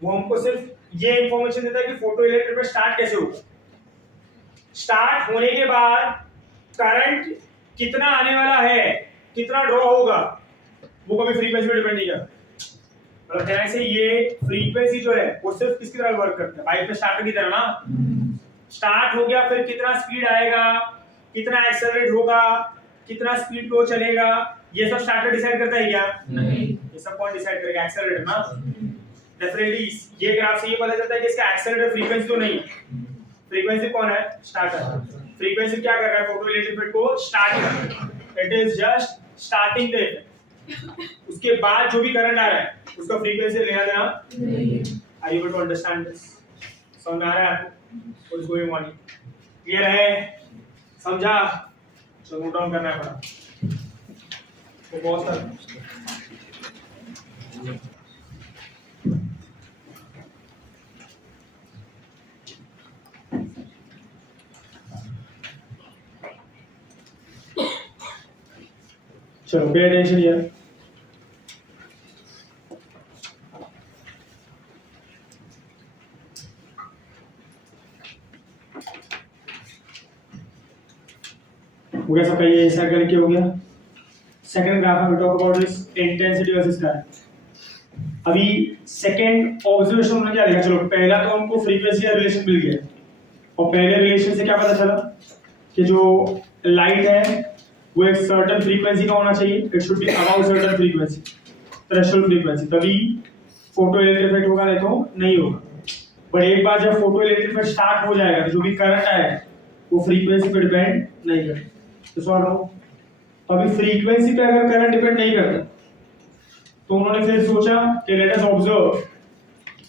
वो हमको सिर्फ ये इंफॉर्मेशन देता है कि फोटोइलेक्ट्रिक में स्टार्ट कैसे होगा। स्टार्ट होने के बाद करंट कितना आने वाला है, कितना ड्रॉ होगा, वो कभी फ्रीक्वेंसी पे डिपेंड नहीं करता। मतलब कहने से ये फ्रीक्वेंसी जो है वो सिर्फ किसकी तरह वर्क करता है? बाइक पे स्टार्टर की तरह ना। स्टार्ट हो गया, फिर कितना स्पीड आएगा, कितना एक्सेलरेट होगा, कितना स्पीड पे चलेगा, ये सब स्टार्टर डिसाइड करता है क्या? नहीं। ये सब कौन डिसाइड करेगा? एक्सेलरेटर ना। डेफिनेटली ये ग्राफ से ये पता चलता है कि इसका एक्सेलरेटर फ्रीक्वेंसी तो नहीं, फ्रीक्वेंसी कौन है? स्टार्टर। फ्रीक्वेंसी क्या कर रहा है? फोटोइलेक्ट्रिक इफेक्ट को स्टार्ट कर रहा है। It is just starting the effect. उसके बाद जो भी करंट आ रहा है उसका फ्रीक्वेंसी लेना देना नहीं। Are you able to understand this? समझ में आ रहा है आपको? What is going on? Clear है? समझा? चलो नोट डाउन करना है पड़ा तो बहुत सारा। चलो पे अटेंशन हियर। हो गया सबका, ये सर्कल क्या हो गया। सेकंड ग्राफ में talk about this intensity versus current. अभी सेकंड ऑब्जर्वेशन हमने क्या देखा, चलो पहला तो हमको फ्रीक्वेंसी का रिलेशन मिल गया, और पहले रिलेशन से क्या पता चला कि जो लाइट है वो एक सर्टेन फ्रीक्वेंसी का होना चाहिए, it should be about certain frequency, threshold frequency, तभी फोटो इलेक्ट्रिक इफेक्ट होगा, नहीं तो नहीं होगा। पर एक बार जब फोटो इलेक्ट्रिक इफेक्ट स्टार्ट हो जाएगा तो जो भी करंट आएगा वो फ्रीक्वेंसी पर डिपेंड नहीं करता। तो सॉल्व हो, अभी फ्रीक्वेंसी पे अगर करंट डिपेंड नहीं करता तो उन्होंने फिर सोचा कि लेट अस ऑब्जर्व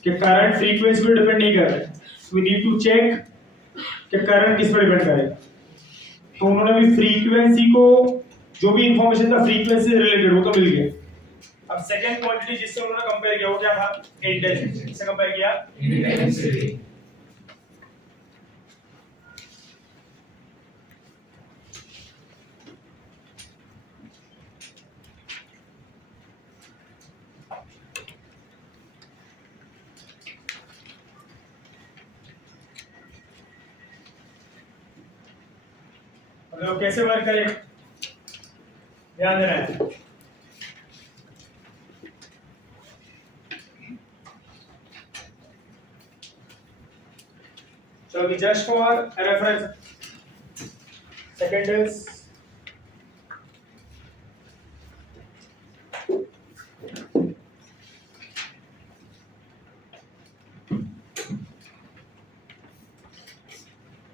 कि करंट फ्रीक्वेंसी पे डिपेंड नहीं कर रहा है, वी नीड टू चेक कि करंट किस पर डिपेंड करेगा। तो उन्होंने भी फ्रीक्वेंसी को, जो भी इंफॉर्मेशन था फ्रीक्वेंसी से रिलेटेड, वो तो मिल गया। अब सेकंड क्वांटिटी जिससे उन्होंने कंपेयर किया वो क्या था, इंटेंसिटी। किससे कंपेयर किया, Intensity. मतलब कैसे वर्क करे, ध्यान देना है। So just for reference, second is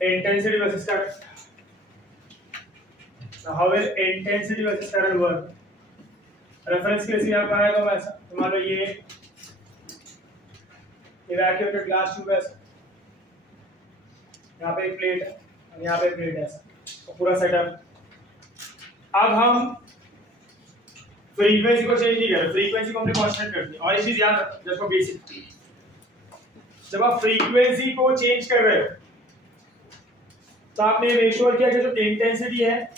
intensity versus current. Now how will intensity versus current work? Reference के लिए आपका आएगा वैसा, तो मान लो ये इवैक्यूएटेड ग्लास ट्यूब है, यहाँ पे एक प्लेट है और यहाँ पे एक प्लेट है, तो पूरा सेटअप। अब हम फ्रीक्वेंसी को चेंज नहीं कर रहे, फ्रीक्वेंसी को हमने कांस्टेंट कर दिया। और ये चीज याद रखो जब बेसिक, जब आप फ्रीक्वेंसी को चेंज कर रहे हो तो आपने मेक श्योर किया कि जो इंटेंसिटी है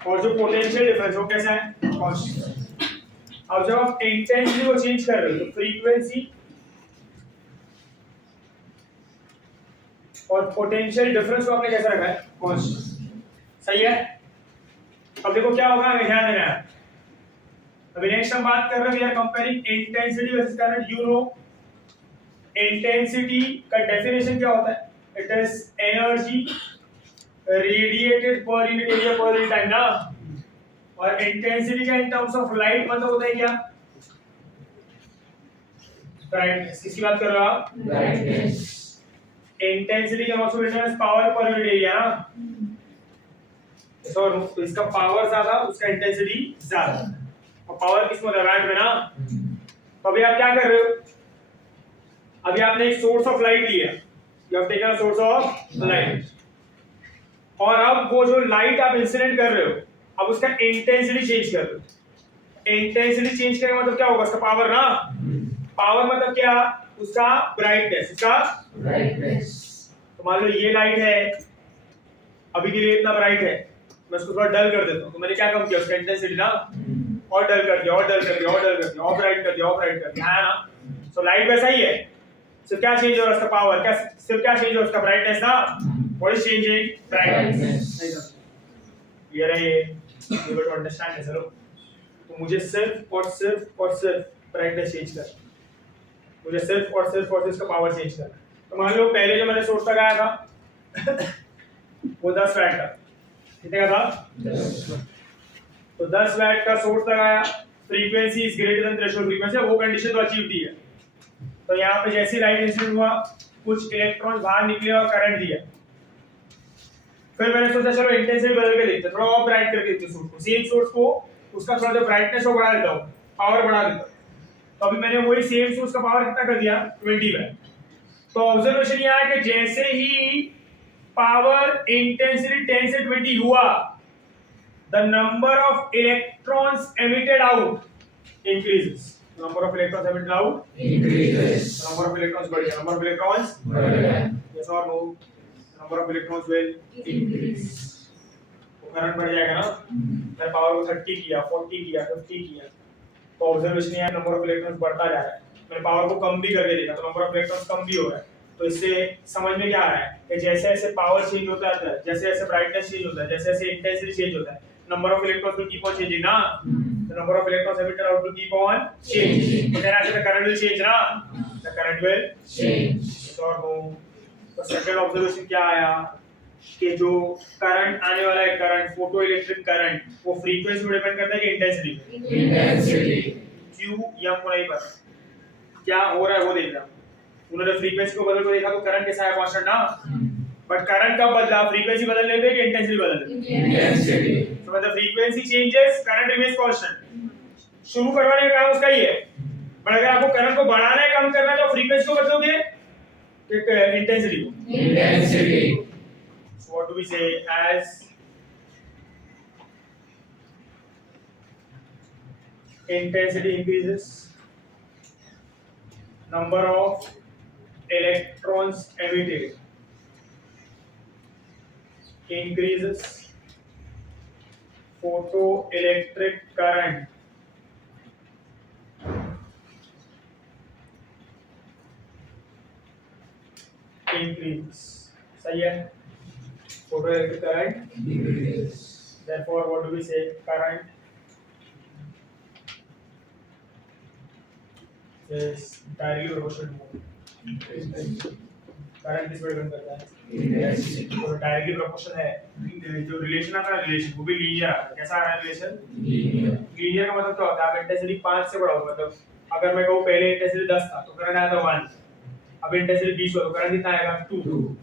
और जो पोटेंशियल डिफरेंस वो कैसा है, कांस्टेंट। अब जब आप इंटेंसिटी को चेंज कर रहे हो तो फ्रीक्वेंसी और पोटेंशियल डिफरेंस को आपने कैसा रखा है, कांस्टेंट। सही है। अब देखो क्या होगा, ध्यान देना है। अभी नेक्स्ट हम बात कर रहे हैं, we are comparing intensity versus current. You know intensity का डेफिनेशन क्या होता है, it is energy radiated per unit area per unit time ना। और इंटेंसिटी का इन टर्म्स ऑफ लाइट मतलब होता है क्या, ब्राइटनेस। किसकी बात कर रहे हो आप, Brightness. Intensity can also written as power per unit area ना। तो इसका पावर ज्यादा, उसका इंटेंसिटी ज्यादा, और पावर किस में वाट में ना। तो अभी आप क्या कर रहे हो, अभी आपने एक सोर्स ऑफ लाइट लिया, you have taken a source of light, और अब वो जो लाइट आप इंसिडेंट कर रहे हो अब उसका इंटेंसिटी चेंज कर रहे हो। इंटेंसिटी चेंज करने का मतलब क्या होगा, उसका पावर ना। पावर मतलब क्या, उसका ब्राइटनेस, उसका Brightness. तो मान लो ये लाइट है, अभी के लिए इतना ब्राइट है, मैं उसको थोड़ा डल कर देता हूँ, तो मैंने क्या कम किया, उसका इंटेंसिटी ना, और डल कर दिया, और डल कर दिया, और डल कर दिया, और ब्राइट कर दिया, और ब्राइट कर दिया, है ना। सो लाइट वैसा ही है, सिर्फ क्या चेंज हो रहा है, उसका पावर, क्या सिर्फ क्या चेंज हो रहा है, उसका ब्राइटनेस ना। What is changing, brightness. Clear है ये, यू विल अंडरस्टैंड। चलो तो मुझे सिर्फ और सिर्फ ब्राइटनेस चेंज कर, मुझे सिर्फ और सिर्फ इसका पावर चेंज करना। तो मान लो पहले जो मैंने सोर्स लगाया था वो 10 वैट का, कितने का था, 10. तो 10 वैट का सोर्स लगाया, frequency is greater than threshold frequency, वो कंडीशन तो अचीव दी है। तो यहाँ पे जैसे लाइट इंसिडेंट हुआ कुछ इलेक्ट्रॉन बाहर निकले और करंट दिया, फिर मैंने सोचा चलो इंटेंसिटी बदल के देखते, थोड़ा और ब्राइट करके देखते सोर्स को, सेम सोर्स को उसका थोड़ा जो ब्राइटनेस हो बढ़ा देता हूं, पावर बढ़ा देता हूं। तो अभी मैंने वही सेम सोर्स का पावर कितना कर दिया, 20 वैट। तो ऑब्जर्वेशन ये आया कि जैसे ही पावर इंटेंसिटी 10 से 20 हुआ, the number of electrons emitted out increases. Number of electrons emitted out Increases. Number of electrons बढ़ गया, number of electrons Brightness. Yes और no, number of electrons will Increase. तो करंट बढ़ जाएगा ना। मैंने पावर को 30 किया, 40 किया, 50 किया, तो ऑब्जर्वेशन ये है नंबर ऑफ इलेक्ट्रॉन्स बढ़ता जा रहा है। मैंने पावर को कम भी करके देखा तो नंबर ऑफ इलेक्ट्रॉन्स कम भी हो रहा है। तो इससे समझ में क्या आ रहा है कि जैसे जैसे पावर चेंज होता है, जैसे जैसे ब्राइटनेस चेंज होता है, जैसे जैसे इंटेंसिटी चेंज होता है, number of electrons will keep on changing ना, the number of electrons emitted out will keep on changing, तो कहना चाहिए द करंट विल चेंज ना, द करंट विल चेंज। और तो सेकंड ऑब्जर्वेशन क्या आया कि जो करंट आने वाला है, करंट फोटो इलेक्ट्रिक करंट, वो फ्रीक्वेंसी पे डिपेंड करता है कि इंटेंसिटी पे? इंटेंसिटी। क्यू या को नहीं पता, क्या हो रहा है वो देखना। उन्होंने फ्रीक्वेंसी को बदल के देखा तो करंट कैसा है, कांस्टेंट ना, बट करंट कब बदला, फ्रीक्वेंसी बदलने पे कि इंटेंसिटी बदलने पे? इंटेंसिटी। तो मतलब frequency changes, current remains constant. शुरू करवाने का काम उसका ही है, बट अगर आपको करंट को बढ़ाना है, कम करना है, तो फ्रीक्वेंसी को बदलोगे इंटेंसिटी को? Intensity. So what do we say as intensity increases, number of electrons emitted increases, photoelectric current increases, सही है? Photoelectric current Increases. therefore what do we say, current is directly proportional to intensity। Current किस पे depend करता है? Intensity. तो directly proportional है, जो relation आता है रिलेशन वो भी लीनियर आता है। कैसा आ रहा है रिलेशन? Linear. लीनियर का मतलब क्या होता है, अब इंटेंसिटी 5 से बड़ा होगा, मतलब अगर मैं कहूं पहले इंटेंसिटी 10 था तो करंट आया था 1, अब इंटेंसिटी 20 हो तो करंट कितना आएगा 2,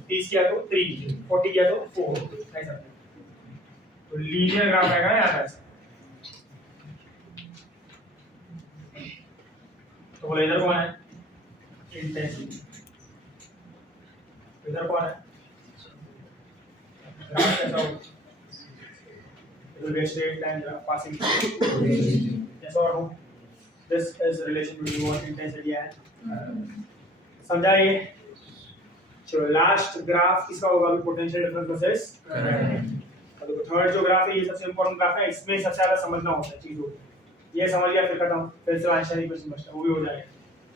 30 किया तो 3, 40 किया तो 4, ऐसा। तो लीनियर ग्राफ आएगा ना यहाँ पर। तो बोले इधर कौन है, इंटेंसिटी, इधर कौन है, ग्राफ कैसा होगा, it will be a straight line graph passing through। yes or no, this is relation between what intensity and समझा ये। चलो लास्ट ग्राफ किसका होगा, पोटेंशियल डिफरेंस वर्सेस करंट। तो थर्ड जो ग्राफ है ये सबसे इंपॉर्टेंट ग्राफ है, इसमें सबसे ज्यादा समझना होता है चीजों को, ये समझ लिया फिर खत्म, फिर से आंसर ही क्वेश्चन बचता है, वो भी हो जाएगा,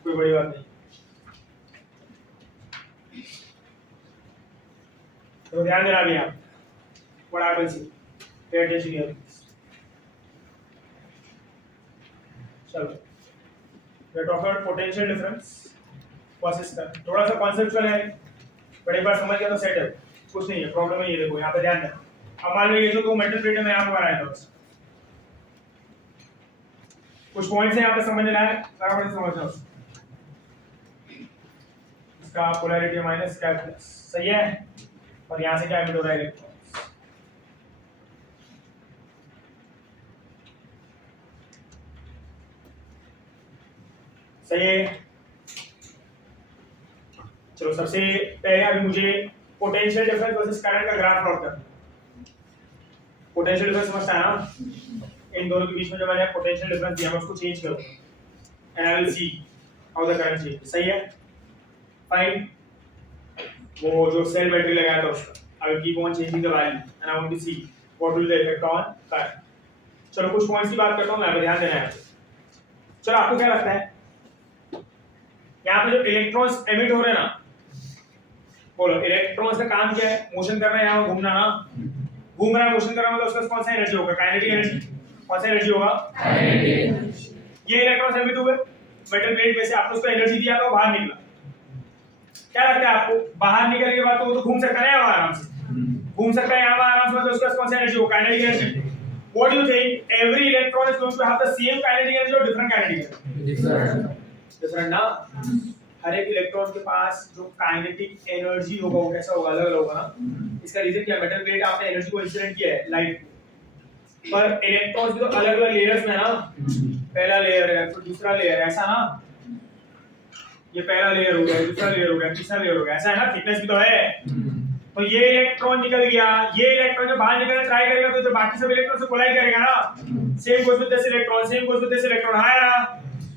कोई बड़ी बात नहीं। तो ध्यान देना भी आप, what happens here, pay attention here. चलो we are talking about potential difference versus current, थोड़ा सा कॉन्सेप्चुअल है, बट एक बार समझ गया तो सेट है, कुछ नहीं है, प्रॉब्लम है ये, देखो यहाँ पे ध्यान देना। अब मान लो ये जो दो मेटल प्लेट है, मैं यहाँ पे बनाया था, कुछ पॉइंट्स हैं यहाँ पे समझ लेना है, बराबर से समझ लो। इसका पोलैरिटी माइनस, क्या प्लस, सही है, और यहाँ से क्या एमिट हो रहा है, इलेक्ट्रॉन। सही है। चलो सबसे पहले अभी मुझे पोटेंशियल डिफरेंस वर्सेस करंट का ग्राफ प्लॉट करना। पोटेंशियल डिफरेंस समझता है ना, इन दोनों के बीच में जो मैंने पोटेंशियल डिफरेंस दिया मैं उसको चेंज करूंगा and I will see how the current change. सही है, फाइन। वो जो सेल बैटरी लगाया था उसका, I will keep on changing the value and I want to see what will the effect on current. चलो कुछ पॉइंट्स की बात करता हूं, मैं पे ध्यान देना है। चलो आपको क्या लगता है, यहाँ पे जो इलेक्ट्रॉन्स एमिट हो रहे हैं ना, बोलो इलेक्ट्रॉन्स का काम क्या है, मोशन करना है, यहाँ घूमना ना, घूम रहा है, मोशन कर रहा है, मतलब उसका कौन सा एनर्जी होगा, काइनेटिक एनर्जी। कौन सा एनर्जी होगा, काइनेटिक एनर्जी। ये इलेक्ट्रॉन्स एमिट हुए मेटल प्लेट में से, आपने उसको एनर्जी दिया तो बाहर निकला। क्या लगता है आपको, बाहर निकलने के बाद तो वो तो घूम सकता है यहाँ आराम से, घूम सकता है यहाँ आराम से, मतलब उसका कौन सा एनर्जी होगा, kinetic energy. What do you think? Every electron is going to have the same kinetic energy or different kinetic energy? Different ना। हर एक इलेक्ट्रॉन के पास जो काइनेटिक एनर्जी होगा वो कैसा होगा, अलग अलग होगा ना। इसका रीजन क्या है, मेटल प्लेट आपने एनर्जी को इंसिडेंट किया है लाइट, पर इलेक्ट्रॉन्स भी तो अलग अलग लेयर्स में ना, पहला लेयर है फिर दूसरा लेयर, ऐसा ना, ये पहला लेयर हो गया, दूसरा लेयर हो गया, तीसरा लेयर हो गया, ऐसा है ना, थिकनेस भी तो है। तो ये इलेक्ट्रॉन निकल गया, ये इलेक्ट्रॉन जब बाहर निकलने ट्राई करेगा तो जो बाकी सब इलेक्ट्रॉन से कोलाइड करेगा ना, same goes with this electron, same goes with this electron, है ना।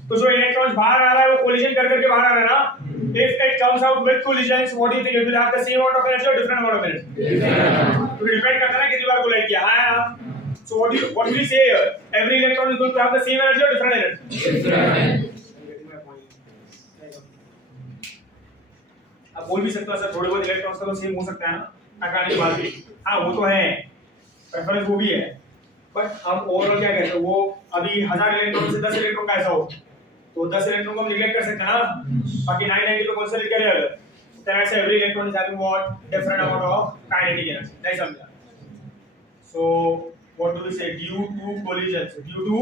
तो जो इलेक्ट्रॉन बाहर आ रहा है वो कोलिजन कर करके बाहर आ रहा है ना। If it comes out with collisions, what do you think, it will have the same amount of energy और डिफरेंट अमाउंट ऑफ एनर्जी। तो डिपेंड करता है ना कितनी बार कोलाइड किया, है ना। So what do we say here, every electron is going to have the same energy और डिफरेंट एनर्जी। अब बोल भी सकता सर थोड़े बहुत इलेक्ट्रॉन्स का तो सेम हो सकता है ना, टकराने के बाद भी, हाँ वो तो है, प्रेफरेंस वो भी है, बट हम ओवरऑल क्या कहते हैं, वो अभी 1000 इलेक्ट्रॉन से 10 इलेक्ट्रॉन का ऐसा हो तो 10 इलेक्ट्रॉन को हम निगलेक्ट कर सकते हैं ना, बाकी 990 को कंसीडर करें अगर, then I say every electron is having what different amount of kinetic energy, नहीं समझा? So what do we say, due to collisions, due to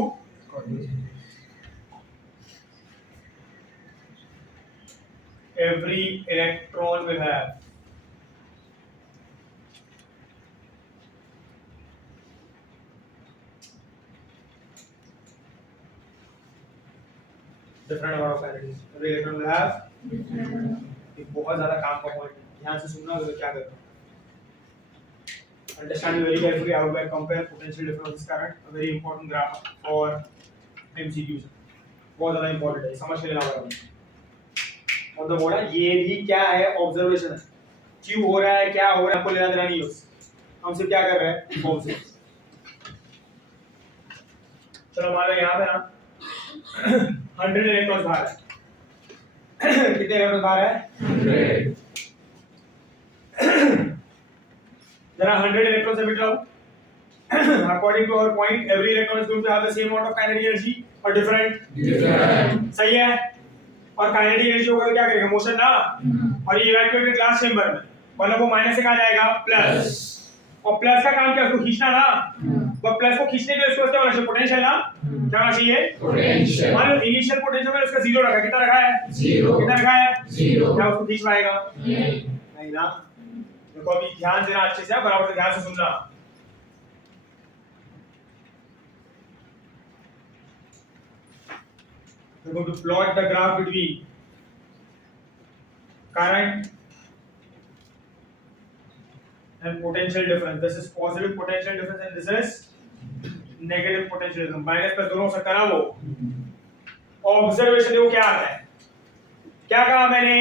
every electron will have different amount of energy, every electron will have, ये बहुत ज्यादा काम का point है, ध्यान से सुनना होगा क्या करना, understand very carefully how to compare potential differences current, a very important graph for MCQs, बहुत ज्यादा इंपॉर्टेंट है, समझ के लेना होगा। और तो बोला ये भी क्या है, ऑब्जर्वेशन है, क्यों हो रहा है, क्या हो रहा है, आपको लेना देना नहीं है उससे, हम सिर्फ क्या कर रहे हैं, ऑब्जर्व। चलो मान लो यहाँ पे ना 100 इलेक्ट्रॉन्स बाहर है, कितने इलेक्ट्रॉन बाहर है, 100. जरा 100 इलेक्ट्रॉन से मिटाओ, according to our point every electron is going to have the same amount of kinetic energy or different, सही है, और काइनेटिक एनर्जी होगा तो क्या करेगा, मोशन ना, और ये इवैक्यूएटेड ग्लास चेंबर में मतलब वो माइनस से कहाँ जाएगा, प्लस, और प्लस का काम क्या है, उसको खींचना ना, वो प्लस को खींचने के लिए उसको क्या होना चाहिए, पोटेंशियल ना, क्या होना चाहिए, पोटेंशियल, मान लो इनिशियल पोटेंशियल में उसका 0 रखा, कितना रखा है, 0, कितना रखा है, 0, क्या उसको खींच पाएगा, नहीं ना, देखो अभी ध्यान देना अच्छे से, बराबर से ध्यान से सुनना, we're going to plot the graph between current and potential difference. This is positive potential difference and this is negative potential difference. Minus plus दोनों हो सकता है ना वो। ऑब्जर्वेशन देखो क्या आता है, क्या कहा मैंने,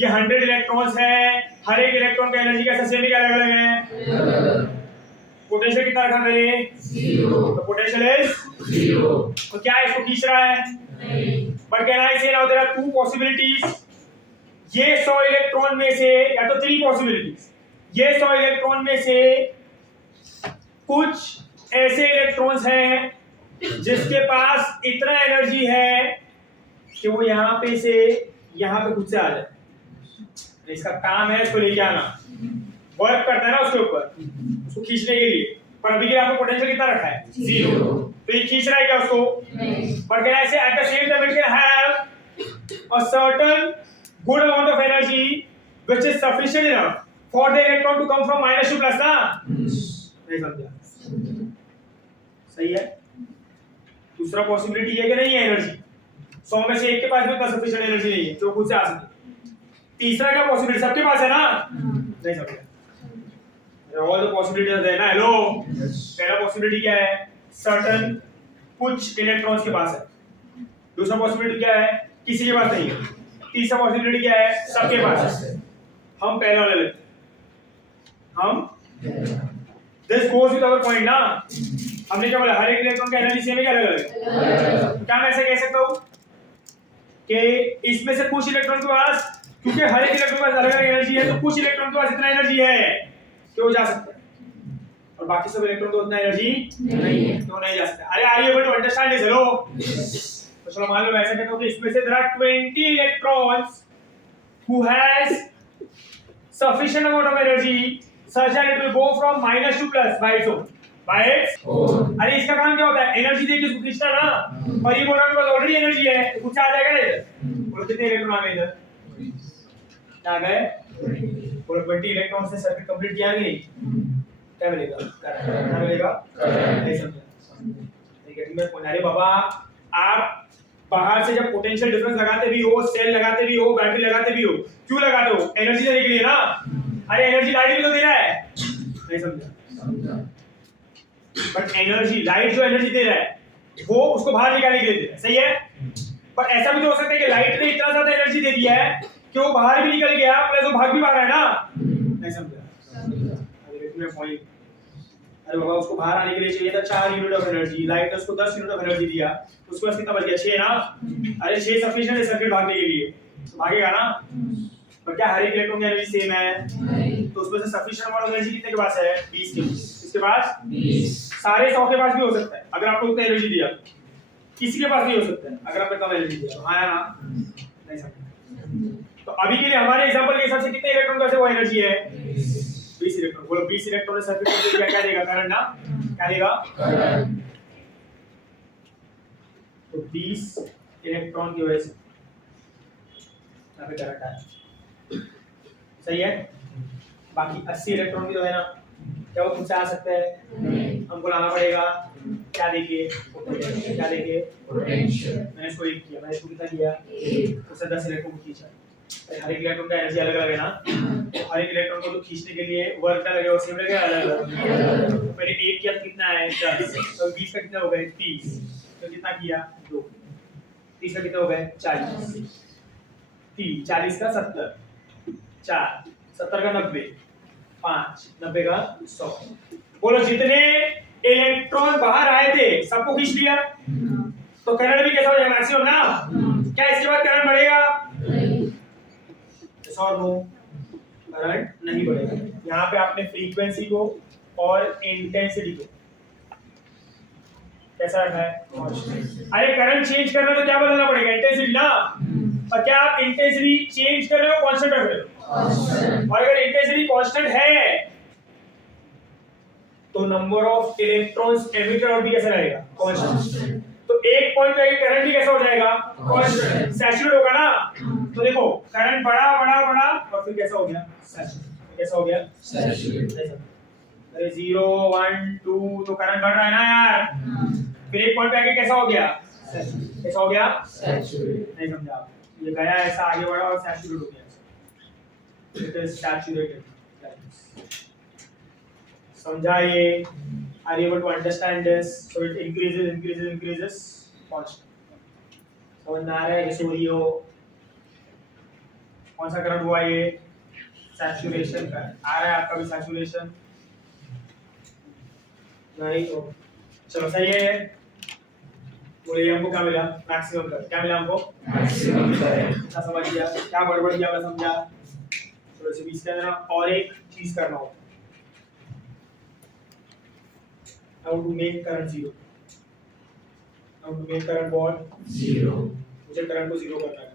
ये 100 इलेक्ट्रॉन्स हैं, हर एक इलेक्ट्रॉन का एनर्जी कैसा सेम है, अलग अलग है, पोटेंशियल कितना रखा मैंने, 0, तो पोटेंशियल इज 0, तो क्या है, इसको खींच रहा है, बट कैन आई से नाउ देयर आर 2 पॉसिबिलिटीज, ये 100 इलेक्ट्रॉन में से, या तो 3 पॉसिबिलिटीज, ये 100 इलेक्ट्रॉन में से कुछ ऐसे इलेक्ट्रॉन्स हैं जिसके पास इतना एनर्जी है कि वो यहाँ पे से यहाँ पे खुद से आ जाए, इसका काम है इसको लेके आना, वर्क करता है ना उसके ऊपर, उसको खींचने के लिए, पर अभी के आपको पोटेंशियल कितना रखा है, 0, तो ये खींच रहा है क्या उसको, but can I say at the same time it can have a certain good amount of energy which is sufficient enough for the electron to come from minus to plus ना, नहीं समझा, सही है। दूसरा पॉसिबिलिटी है कि नहीं है, एनर्जी 100 में से एक के पास भी उतना सफिशिएंट एनर्जी नहीं है जो खुद से आ सके, तीसरा क्या पॉसिबिलिटी सबके पास है ना, नहीं समझा, all the possibilities are there ना, हेलो, पहला पॉसिबिलिटी क्या है, सर्टेन कुछ इलेक्ट्रॉन्स के पास है, दूसरा पॉसिबिलिटी क्या है, किसी के पास नहीं है, तीसरा पॉसिबिलिटी क्या है, सबके पास है, हम पहला वाला लेते हैं, हम this goes with our point ना, हमने क्या बोला, हर एक इलेक्ट्रॉन का एनर्जी सेम है क्या, अलग अलग, क्या मैं ऐसे कह सकता हूँ कि इसमें से कुछ इलेक्ट्रॉन के पास, क्योंकि हर एक इलेक्ट्रॉन के पास अलग अलग एनर्जी है, तो कुछ इलेक्ट्रॉन के पास इतना एनर्जी है कि वो जा सकता है, और बाकी सब इलेक्ट्रॉन को उतना एनर्जी नहीं है तो नहीं जा सकता। अरे are you able to understand this, hello, तो चलो मान लो मैं ऐसा कहता हूं कि इसमें से there are 20 electrons who has sufficient amount of energy such that it will go from minus to plus by its own, by its own। अरे इसका काम क्या होता है, एनर्जी देके इसको खींचना ना, और ये बोल रहा है मेरे पास ऑलरेडी एनर्जी है, तो कुछ आ जाएगा ना इधर, बोलो कितने इलेक्ट्रॉन आ गए इधर, आ गए, बोलो 20 इलेक्ट्रॉन से सर्किट कंप्लीट किया नहीं, क्या मिलेगा, क्या मिलेगा, नहीं समझा, ठीक है, मैं अरे बाबा, आप बाहर से जब पोटेंशियल डिफरेंस लगाते भी हो, सेल लगाते भी हो, बैटरी लगाते भी हो, क्यों लगाते हो, एनर्जी देने के लिए ना, अरे एनर्जी लाइट भी तो दे रहा है, नहीं समझा, बट एनर्जी लाइट जो एनर्जी दे रहा है वो उसको बाहर निकालने के लिए दे रहा है, सही है, पर ऐसा भी तो हो सकता है कि लाइट ने इतना ज्यादा एनर्जी दे दिया है कि वो बाहर भी निकल गया प्लस वो भाग भी पा रहा है ना, नहीं समझा, अरे बाबा उसको बाहर आने के लिए चाहिए था 4 यूनिट ऑफ एनर्जी, लाइट ने उसको 10 यूनिट ऑफ एनर्जी दिया, उसके पास कितना बच गया, 6 ना, अरे 6 सफिशिएंट है सर्किट भागने के लिए, तो भागेगा ना, पर क्या हर एक इलेक्ट्रॉन की एनर्जी सेम है? नहीं। तो उसमें से सफिशिएंट अमाउंट ऑफ एनर्जी कितने के पास है? 20 के पास। इसके पास 20। सारे 100 के पास भी हो सकता है अगर आपको उतना एनर्जी दिया। किसी के पास नहीं हो सकता है अगर आपने कम एनर्जी दिया। तो हाँ या ना? नहीं समझ। तो अभी के लिए हमारे एग्जांपल के हिसाब से कितने इलेक्ट्रॉन का से वो एनर्जी है? 20 इलेक्ट्रॉन। बोलो 20 इलेक्ट्रॉन ने सर्किट को क्या क्या देगा? करंट ना? क्या देगा? करंट। तो 20 इलेक्ट्रॉन की वजह से यहाँ पे करंट आया। सही है? बाकी 80 इलेक्ट्रॉन भी तो है ना, क्या वो खुद से आ सकते हैं? नहीं। हमको लाना पड़ेगा क्या देखिए? क्या देखिए? पोटेंशियल। मैंने इसको एक किया, मैंने इसको कितना किया? 1। उससे 10 इलेक्ट्रॉन को खींचा। हर एक इलेक्ट्रॉन का एनर्जी अलग अलग है ना, तो हर एक इलेक्ट्रॉन को तो खींचने के लिए वर्क क्या लगेगा? सेम लगेगा अलग अलग? तो पहले 1 किया तो कितना है? 10। तो 20 का कितना हो गया? 30। तो कितना किया? 2। 30 का कितना हो गया? 40। 3 40 का 70, 4 70 का 90, 5 90 का 100। बोलो जितने इलेक्ट्रॉन बाहर आए थे सबको खींच लिया, तो करंट भी कैसा हो जाएगा? मैक्सिमम ना? क्या इसके बाद करंट बढ़ेगा? नहीं। और नो, करंट नहीं बढ़ेगा। यहाँ पे आपने फ्रीक्वेंसी को और इंटेंसिटी को कैसा रखा है? अरे करंट चेंज करना तो क्या बदलना पड़ेगा? इंटेंसिटी ना? और क्या आप इंटेंसिटी चेंज कर रहे हो कांस्टेंट रख रहे हो? और अगर इंटेंसिटी कांस्टेंट है तो नंबर ऑफ इलेक्ट्रॉन्स एमिटेड और भी कैसा रहेगा? कांस्टेंट। तो एक पॉइंट पे करंट भी कैसा हो जाएगा? कांस्टेंट। सैचुरेट होगा ना? तो देखो करंट बढ़ा बढ़ा बढ़ा और फिर कैसा हो गया? सैचुरेट। कैसा हो गया? सैचुरेट। अरे 0 1 2 तो करंट बढ़ रहा है ना यार? फिर एक पॉइंट पे आके कैसा हो गया? कैसा हो गया? सैचुरेट। नहीं समझा आप? ये गया ऐसा आगे बढ़ा और सैचुरेट हो गया। It is saturated. समझा ये? Are you able to understand this? So it increases constant. समझ में आ रहा है? जैसे वही हो कौन सा करंट हुआ ये? सैचुरेशन का। आ रहा है आपका भी सैचुरेशन? नहीं तो चलो सही है। बोले हमको क्या मिला? Maximum current. क्या मिला हमको? Maximum current. क्या समझ गया? क्या गड़बड़ किया? मैं समझा। थोड़े से बीच के अंदर और एक चीज करना होगा। How to make current zero? How to make current what? 0। मुझे करंट को जीरो करना है।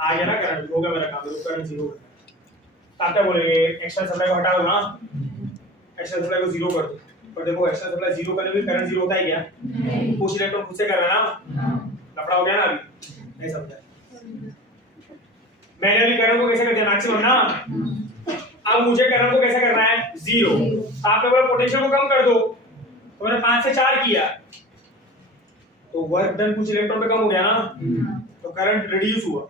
आ गया ना करंट? हो गया मेरा काम। मेरे को करंट जीरो करना है। आप क्या बोलेंगे? एक्सटर्नल सप्लाई को हटा दो ना, एक्सटर्नल सप्लाई को जीरो कर दो। पर देखो एक्सटर्नल सप्लाई जीरो करने में करंट जीरो होता है क्या? नहीं। कुछ इलेक्ट्रॉन खुद से कर रहा है ना? लफड़ा हो गया ना अभी? नहीं समझा? मैंने अभी करंट को कैसे कर दिया? मैक्सिमम ना? अब मुझे करंट को कैसे करना है? जीरो। आपने बोला पोटेंशियल को कम कर दो, तो मैंने 5 से 4 किया, तो वर्क डन कुछ इलेक्ट्रॉन पे कम हो गया ना, तो करंट रिड्यूस हुआ।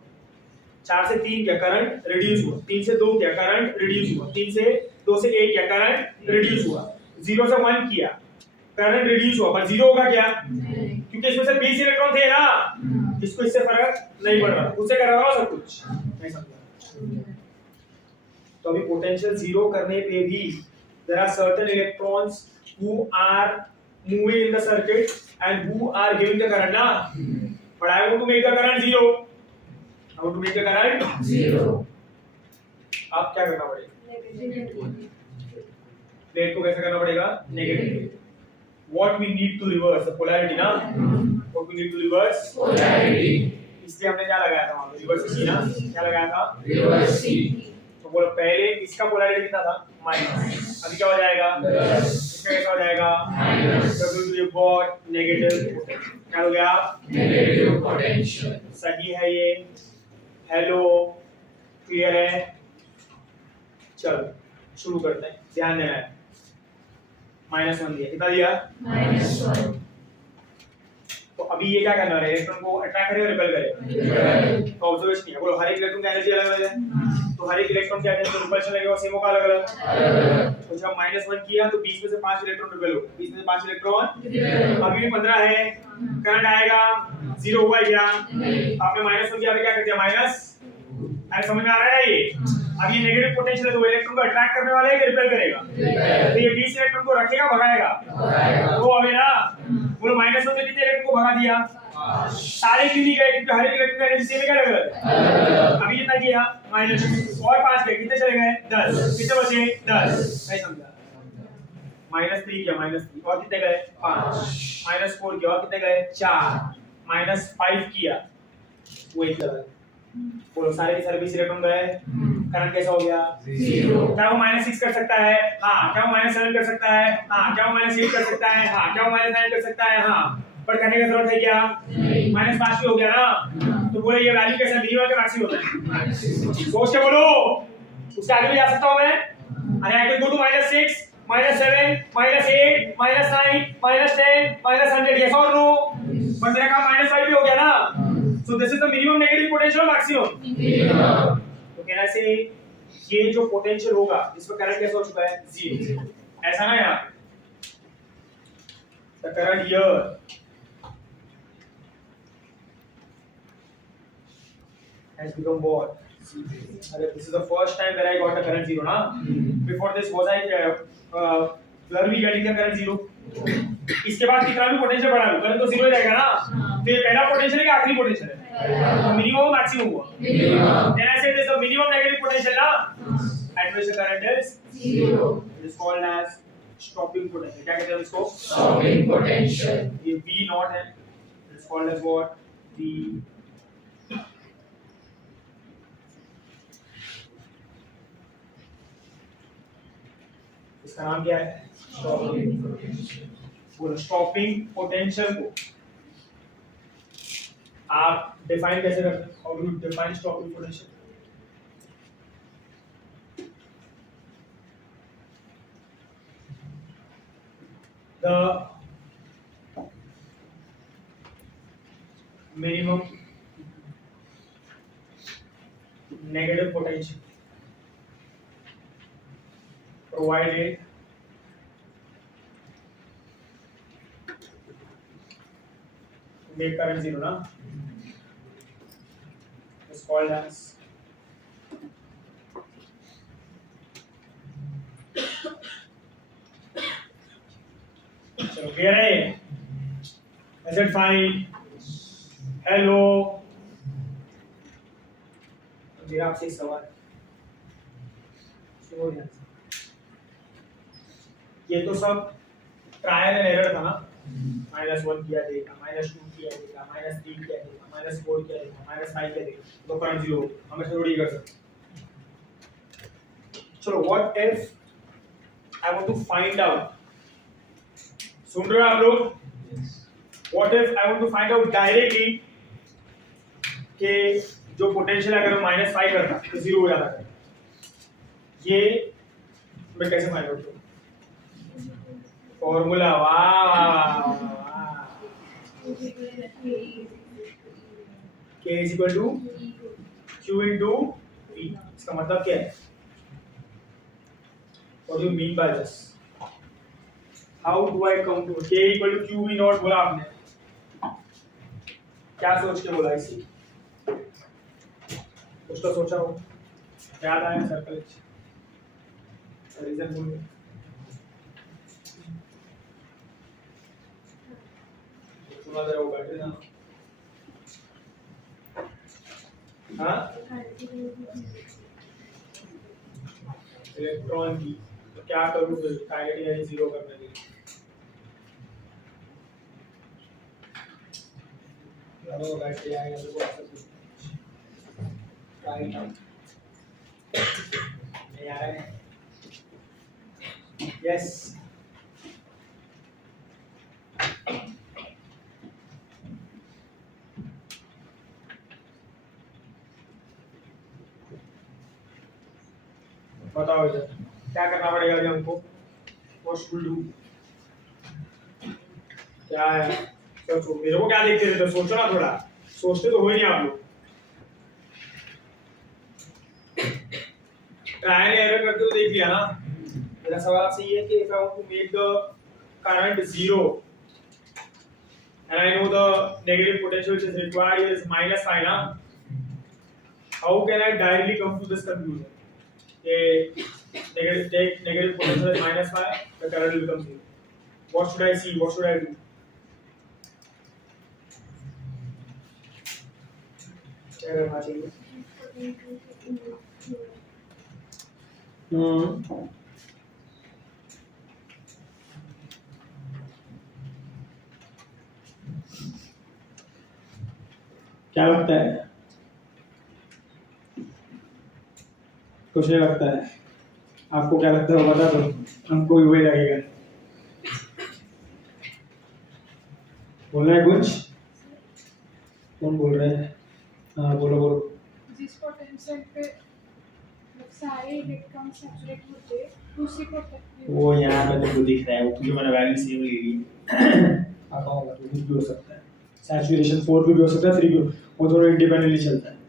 4 से 3 किया, करंट रिड्यूस हुआ। 3 से 2 किया, करंट रिड्यूस हुआ। 3 से 2 से 1 किया, करंट रिड्यूस हुआ। 0 से 1 किया, करंट रिड्यूस हुआ। पर 0 होगा क्या? क्योंकि इसमें से 20 इलेक्ट्रॉन थे ना, जिसको इससे फर्क नहीं पड़ रहा, उससे कर रहा था सब कुछ। नहीं समझा? तो अभी पोटेंशियल जीरो करने पे भी there are certain electrons who are moving in the circuit and who are giving the current ना, but I want to make the current zero. I want to make the current 0। आप क्या करना पड़ेगा? Plate को कैसे करना पड़ेगा? Negative. What we need to reverse the polarity ना? What we need to reverse polarity. इसलिए हमने क्या लगाया था वहाँ पे? रिवर्स सी ना? क्या लगाया था? Reverse C. तो बोलो पहले इसका पोलैरिटी कितना था? माइनस। अभी क्या हो जाएगा? इसका कैसा हो जाएगा? माइनस। तो you got नेगेटिव। क्या हो गया? Negative potential. सही है ये? हेलो, क्लियर है? चलो शुरू करते हैं। ध्यान देना है। -1 दिया, कितना दिया? -1। तो अभी ये क्या करना है? इलेक्ट्रॉन को अट्रैक्ट करेगा, रिपेल करेगा? तो ऑब्जर्वेशन है। बोलो हर एक इलेक्ट्रॉन की एनर्जी अलग अलग है, तो हर एक इलेक्ट्रॉन की एनर्जी रिपल्शन लगेगा, सेम होगा अलग अलग। तो जब -1 किया तो 20 में से 5 इलेक्ट्रॉन रिपेल हो गए। 20 में से 5 इलेक्ट्रॉन, अभी भी 15 है, करंट आएगा, 0 हुआ क्या? आपने -1 किया, क्या कर दिया? माइनस। अरे समझ में आ रहा है ये? अब ये नेगेटिव पोटेंशियल है, तो इलेक्ट्रॉन को अट्रैक्ट करने वाला है कि रिपेल करेगा? तो ये 20 इलेक्ट्रॉन को रखेगा, भगाएगा? तो अभी ना बोलो -1 से कितने इलेक्ट्रॉन को भगा दिया? सारे क्यों नहीं गए? क्योंकि हर एक इलेक्ट्रॉन एनर्जी सेम है क्या अलग? अभी कितना किया? माइनस और 5 गए, कितने चले गए? 10। कितने बचे? 10। नहीं समझा? -3 किया, -3 और कितने गए? 5। -4 किया और कितने गए? 4। -5 किया, वो एक तरह। बोलो सारे के सारे बीच इलेक्ट्रॉन गए, करंट कैसा हो गया? 0। क्या वो -6 कर सकता है? हाँ। क्या वो -7 कर सकता है? हाँ। क्या वो -8 कर सकता है? हाँ। क्या वो -9 कर सकता है? हाँ। पर करने की जरूरत है क्या? -5 भी हो गया ना। तो बोले ये वैल्यू कैसा मिनिमम के मैक्सिमम है? सोच के बोलो, उसके आगे भी जा सकता हूं मैं। अरे I can go to -6, -7, -8, -9, -10, -100, yes or no? But मेरा काम -5 भी हो गया ना। So this is the minimum negative potential or maximum? तो कहना से ये जो पोटेंशियल होगा इसमें करंट कैसा हो चुका है? 0। ऐसा ना यार, the current here has become what? This is the first time where I got the current 0 na. Before this was I were we getting the current 0? इसके बाद कितना भी पोटेंशियल बढ़ा लो करंट तो 0 ही रहेगा ना। तो ये पहला पोटेंशियल है कि आखिरी पोटेंशियल है? तो मिनिमम मैक्सिमम हुआ। Then I said this is the minimum negative potential ना, at which the current is 0. It is called as stopping potential. क्या कहते हैं इसको? Stopping potential. ये V naught है, it is called as what? V। इसका नाम क्या है? Stopping potential. बोलो स्टॉपिंग पोटेंशियल को आप डिफाइन कैसे करते हैं? How do you define stopping potential? The minimum negative potential provided make current 0 na, is called as चलो क्लियर है? Is it fine? हेलो, मेरा आपसे एक सवाल सुनो ध्यान से। ये तो सब ट्रायल एंड एरर था ना। -1 किया देगा, -2 किया देगा, -3 किया देगा, -4 किया देगा, -5 किया देगा, तो करंट 0 हमें थोड़ी कर सकते। चलो what if I want to find out, सुन रहे हो आप लोग? What if I want to find out directly कि जो पोटेंशियल अगर मैं -5 करता तो 0 हो जाता है, ये मैं कैसे फाइंड आउट करूं? फॉर्मूला, वाह K is equal to Q into V। इसका मतलब क्या है? What do you mean by this? How do I come to K equal to Q V naught बोला आपने, क्या सोच के बोला? इसी कुछ तो सोचा हो, याद आया सर्कल रीजन बोल सुना वो बैठे ना। हाँ इलेक्ट्रॉन की तो क्या करूँ फिर काइनेटिक एनर्जी 0 करने के लिए? चलो बैठ जाएगा तो राइट नहीं आ रहा है। यस बताओ इधर क्या करना पड़ेगा अभी हमको? What should we do? क्या है? सोचो, मेरे को क्या देखते रहते हो? सोचो ना, थोड़ा सोचते तो हो ही नहीं आप लोग। ट्रायल एरर करके तो देख लिया ना। मेरा सवाल आपसे ये है कि if I want to make the current 0 and I know the negative potential which is required is -5 ना, how can I directly come to this conclusion? Negative potential is -5, the current will become 0. What should I see? What should I do? क्या करना चाहिए? क्या लगता है? कुछ नहीं लगता है। आपको क्या लगता है वो बता दो, हमको भी वही लगेगा। बोल रहा है कुछ? कौन बोल रहा है? हाँ बोलो बोलो। जिस पोटेंशियल पे मतलब सारे इलेक्ट्रॉन सैचुरेट होते हैं उसी पोटेंशियल वो यहाँ पे तुमको दिख रहा है, वो क्योंकि मैंने वैल्यू सेम ले ली है। आता होगा तो कुछ भी हो सकता है। सैचुरेशन 4 भी हो सकता है, 3 भी वो दोनों इंडिपेंडेंटली चलता है।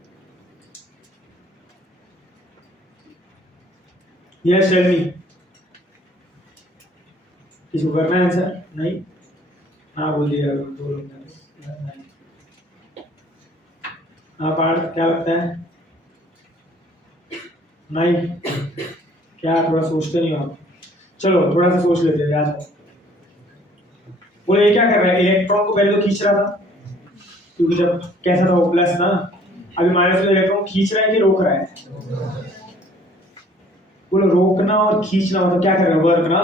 यस टेल मी, किसको करना है आंसर? नहीं? हाँ बोल दिया दो लोग ने। हाँ पार्थ क्या लगता है? नहीं? क्या थोड़ा सोचते नहीं हो आप? चलो थोड़ा सा सोच लेते हैं यार। बोले ये क्या कर रहा है? इलेक्ट्रॉन को पहले तो खींच रहा था, क्योंकि जब कैसा था वो प्लस ना, अभी माइनस में इलेक्ट्रॉन खींच रहा है कि रोक रहा है? बोलो रोकना और खींचना मतलब क्या कर रहा है? वर्क ना,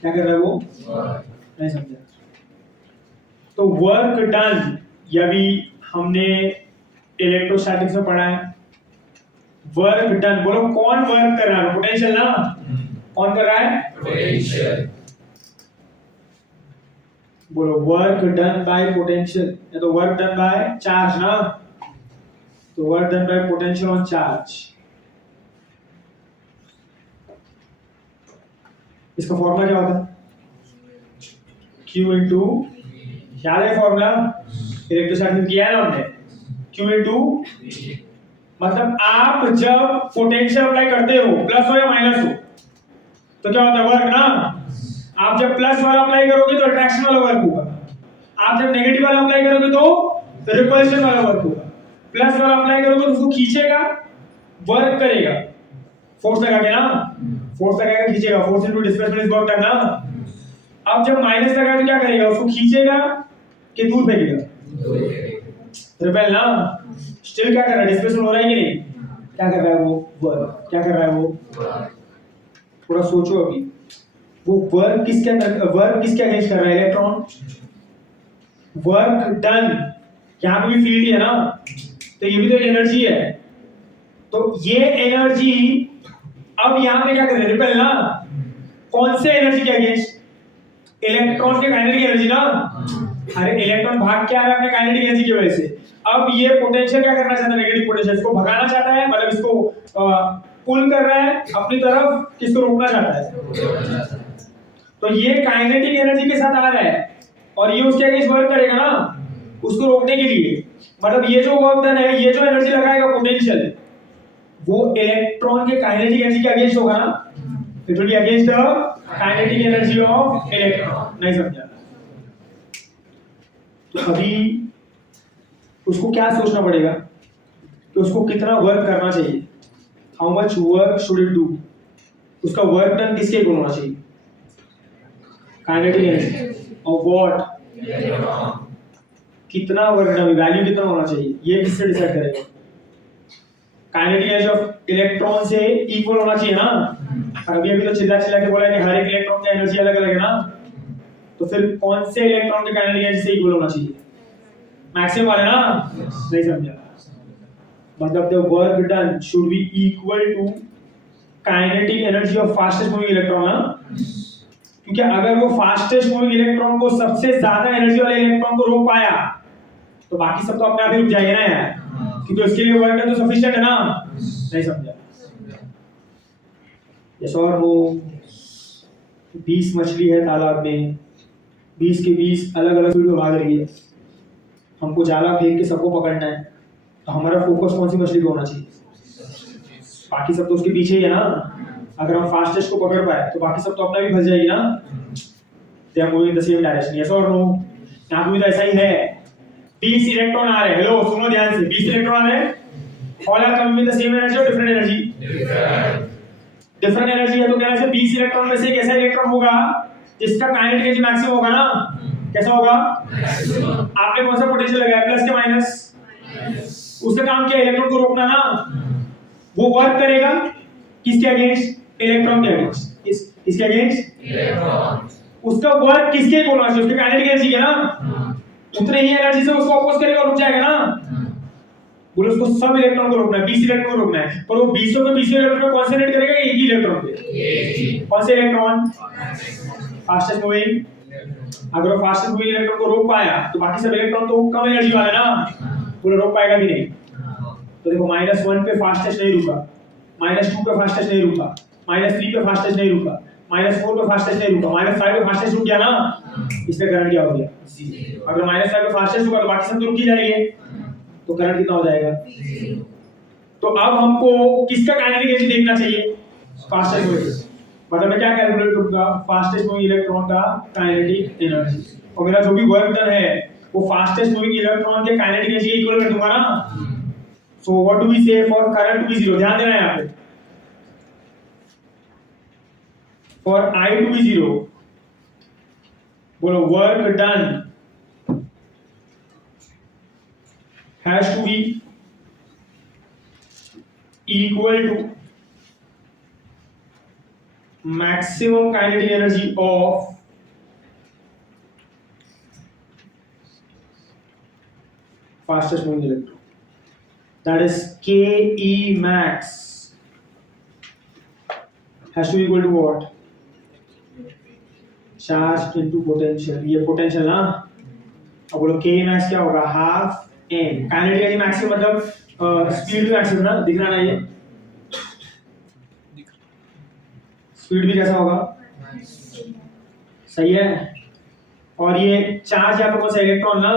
क्या कर रहा है वो? नहीं समझा? तो वर्क डन, या भी हमने इलेक्ट्रोस्टैटिक्स में पढ़ा है। वर्क डन, बोलो कौन वर्क कर रहा है? पोटेंशियल ना, कौन कर रहा है? Potential. बोलो वर्क डन बाय पोटेंशियल, या तो वर्क डन बाय चार्ज ना, तो work done by potential on charge. इसका फॉर्मूला क्या होता है? Q इनटू, क्या है फॉर्मूला? इलेक्ट्रोस्टैटिक्स किया है ना हमने, Q इनटू, मतलब आप जब पोटेंशियल अप्लाई करते हो, प्लस हो या माइनस हो, तो क्या होता है? वर्क ना। आप जब प्लस वाला अप्लाई करोगे तो अट्रैक्शन वाला वर्क होगा, आप जब नेगेटिव वाला अप्लाई करोगे तो रिपल्शन वाला वर्क होगा। प्लस वाला अप्लाई करोगे तो उसको खींचेगा, वर्क करेगा, फोर्स लगा के ना, फोर्स लगा के खींचेगा, force into displacement is work करना। अब जब माइनस लगा तो क्या करेगा? उसको खींचेगा कि दूर फेंकेगा? रिपेल ना। स्टिल क्या कर रहा है? डिस्प्लेसमेंट हो रहा है कि नहीं? क्या कर रहा है वो? वर्क। क्या कर रहा है वो? थोड़ा सोचो अभी, वो वर्क किसके अगेंस्ट कर रहा है? इलेक्ट्रॉन। वर्क डन, यहाँ पे भी फील्ड है ना, तो ये भी तो एनर्जी है, तो ये एनर्जी अब यहाँ पे क्या कर रहे हैं? रिपेल ना। कौन से एनर्जी के अगेंस्ट? इलेक्ट्रॉन के काइनेटिक एनर्जी ना। अरे इलेक्ट्रॉन भाग के आ रहा है अपने काइनेटिक एनर्जी की वजह से। अब ये पोटेंशियल क्या करना चाहता है? नेगेटिव पोटेंशियल, इसको भगाना चाहता है, मतलब इसको पुल कर रहा है अपनी तरफ, किसको रोकना चाहता है? तो ये काइनेटिक एनर्जी के साथ आ रहा है और ये उसके अगेंस्ट वर्क करेगा ना, उसको रोकने के लिए। मतलब ये जो वर्क डन है, ये जो एनर्जी लगाएगा पोटेंशियल, वो इलेक्ट्रॉन के काइनेटिक एनर्जी के अगेंस्ट होगा ना, it will be against the kinetic energy of electron. नहीं समझा? तो अभी उसको क्या सोचना पड़ेगा कि उसको कितना वर्क करना चाहिए, how much work should it do, उसका वर्क डन किसके इक्वल होना चाहिए? Kinetic energy of what? कितना वर्क डन, वैल्यू कितना होना चाहिए, ये किससे डिसाइड करेगा? काइनेटिक एनर्जी ऑफ इलेक्ट्रॉन से इक्वल होना चाहिए ना। अभी तो चिल्ला चिल्ला के बोला कि हर एक इलेक्ट्रॉन की एनर्जी अलग अलग है ना, तो फिर कौन से इलेक्ट्रॉन के काइनेटिक एनर्जी से इक्वल होना चाहिए? मैक्सिमम वाले ना। नहीं समझा? मतलब the work done should be equal to kinetic energy of fastest moving electron ना, क्योंकि अगर वो फास्टेस्ट मूविंग इलेक्ट्रॉन को, सबसे ज्यादा एनर्जी वाले इलेक्ट्रॉन को रोक पाया तो बाकी सब तो अपने आप ही रुक जाएंगे ना यार, क्योंकि उसके लिए वर्क डन तो सफिशिएंट है ना। नहीं समझा? यस और वो 20 मछली है तालाब में, 20 के 20 अलग अलग स्पीड में भाग रही है, हमको जाला फेंक के सबको पकड़ना है, तो हमारा फोकस कौन सी मछली पे होना चाहिए? बाकी सब तो उसके पीछे ही है ना। अगर हम फास्टेस्ट को पकड़ पाए तो बाकी सब तो अपना भी फंस जाएगी ना। They are moving in the same direction, yes और नो? यहाँ पे भी तो ऐसा ही है, 20 इलेक्ट्रॉन आ रहे हैं, हेलो सुनो ध्यान से, 20 इलेक्ट्रॉन आ रहे हैं, all are coming with the same energy और डिफरेंट एनर्जी? डिफरेंट एनर्जी है, तो कहना से 20 इलेक्ट्रॉन में से एक ऐसा इलेक्ट्रॉन होगा जिसका काइनेटिक एनर्जी मैक्सिमम होगा ना। कैसा होगा? आपने कौन सा पोटेंशियल लगाया, प्लस के माइनस? उसका काम क्या है? इलेक्ट्रॉन को रोकना ना। वो वर्क करेगा किसके अगेंस्ट? इलेक्ट्रॉन के अगेंस्ट। इसके अगेंस्ट इलेक्ट्रॉन। उसका वर्क किसके बोलना चाहिए? उसके काइनेटिक एनर्जी के ना। उतने ही एनर्जी से उसको अपोज करेगा, रुक जाएगा ना। बोलो उसको सब इलेक्ट्रॉन को रोकना है, 20 इलेक्ट्रॉन को रोकना है, पर वो 20 के 20 इलेक्ट्रॉन को कॉन्सेंट्रेट करेगा एक ही इलेक्ट्रॉन पे। कौन से इलेक्ट्रॉन? Fastest moving. अगर वो फास्टेस्ट मूविंग इलेक्ट्रॉन को रोक पाया तो बाकी सब इलेक्ट्रॉन तो कम एनर्जी वाला है ना, बोलो रोक पाएगा कि नहीं? तो देखो -1 पे फास्टेस्ट नहीं रुका, -2 पे फास्टेस्ट नहीं रुका, -3 पे फास्टेस्ट नहीं रुका, -4 पे फास्टेस्ट नहीं रुका, -5 पे फास्टेस्ट रुक गया ना, इससे करंट क्या हो गया? 0। अगर -5 पे फास्टेस्ट रुका तो बाकी सब तो रुक ही जाएंगे, तो करंट कितना हो जाएगा? 0। तो अब हमको किसका काइनेटिक एनर्जी देखना चाहिए? Fastest moving. मतलब मैं क्या कैलकुलेट करूंगा? फास्टेस्ट मूविंग इलेक्ट्रॉन का काइनेटिक एनर्जी, और मेरा जो भी वर्क डन है वो फास्टेस्ट मूविंग इलेक्ट्रॉन के काइनेटिक एनर्जी के इक्वल कर दूंगा ना। सो व्हाट डू वी से फॉर करंट टू बी 0? ध्यान देना है यहां पे। फॉर I to be 0, बोलो work done has to be equal to maximum kinetic energy of fastest moving electron, that is Ke max has to be equal to what? Charge into potential। ये potential ना। अब बोलो Ke max क्या होगा? Half n। Kinetic energy maximum मतलब speed भी maximum ना, दिख रहा ना ये? स्पीड भी कैसा होगा? सही है। और ये चार्ज यहाँ पे कौन सा? इलेक्ट्रॉन ना।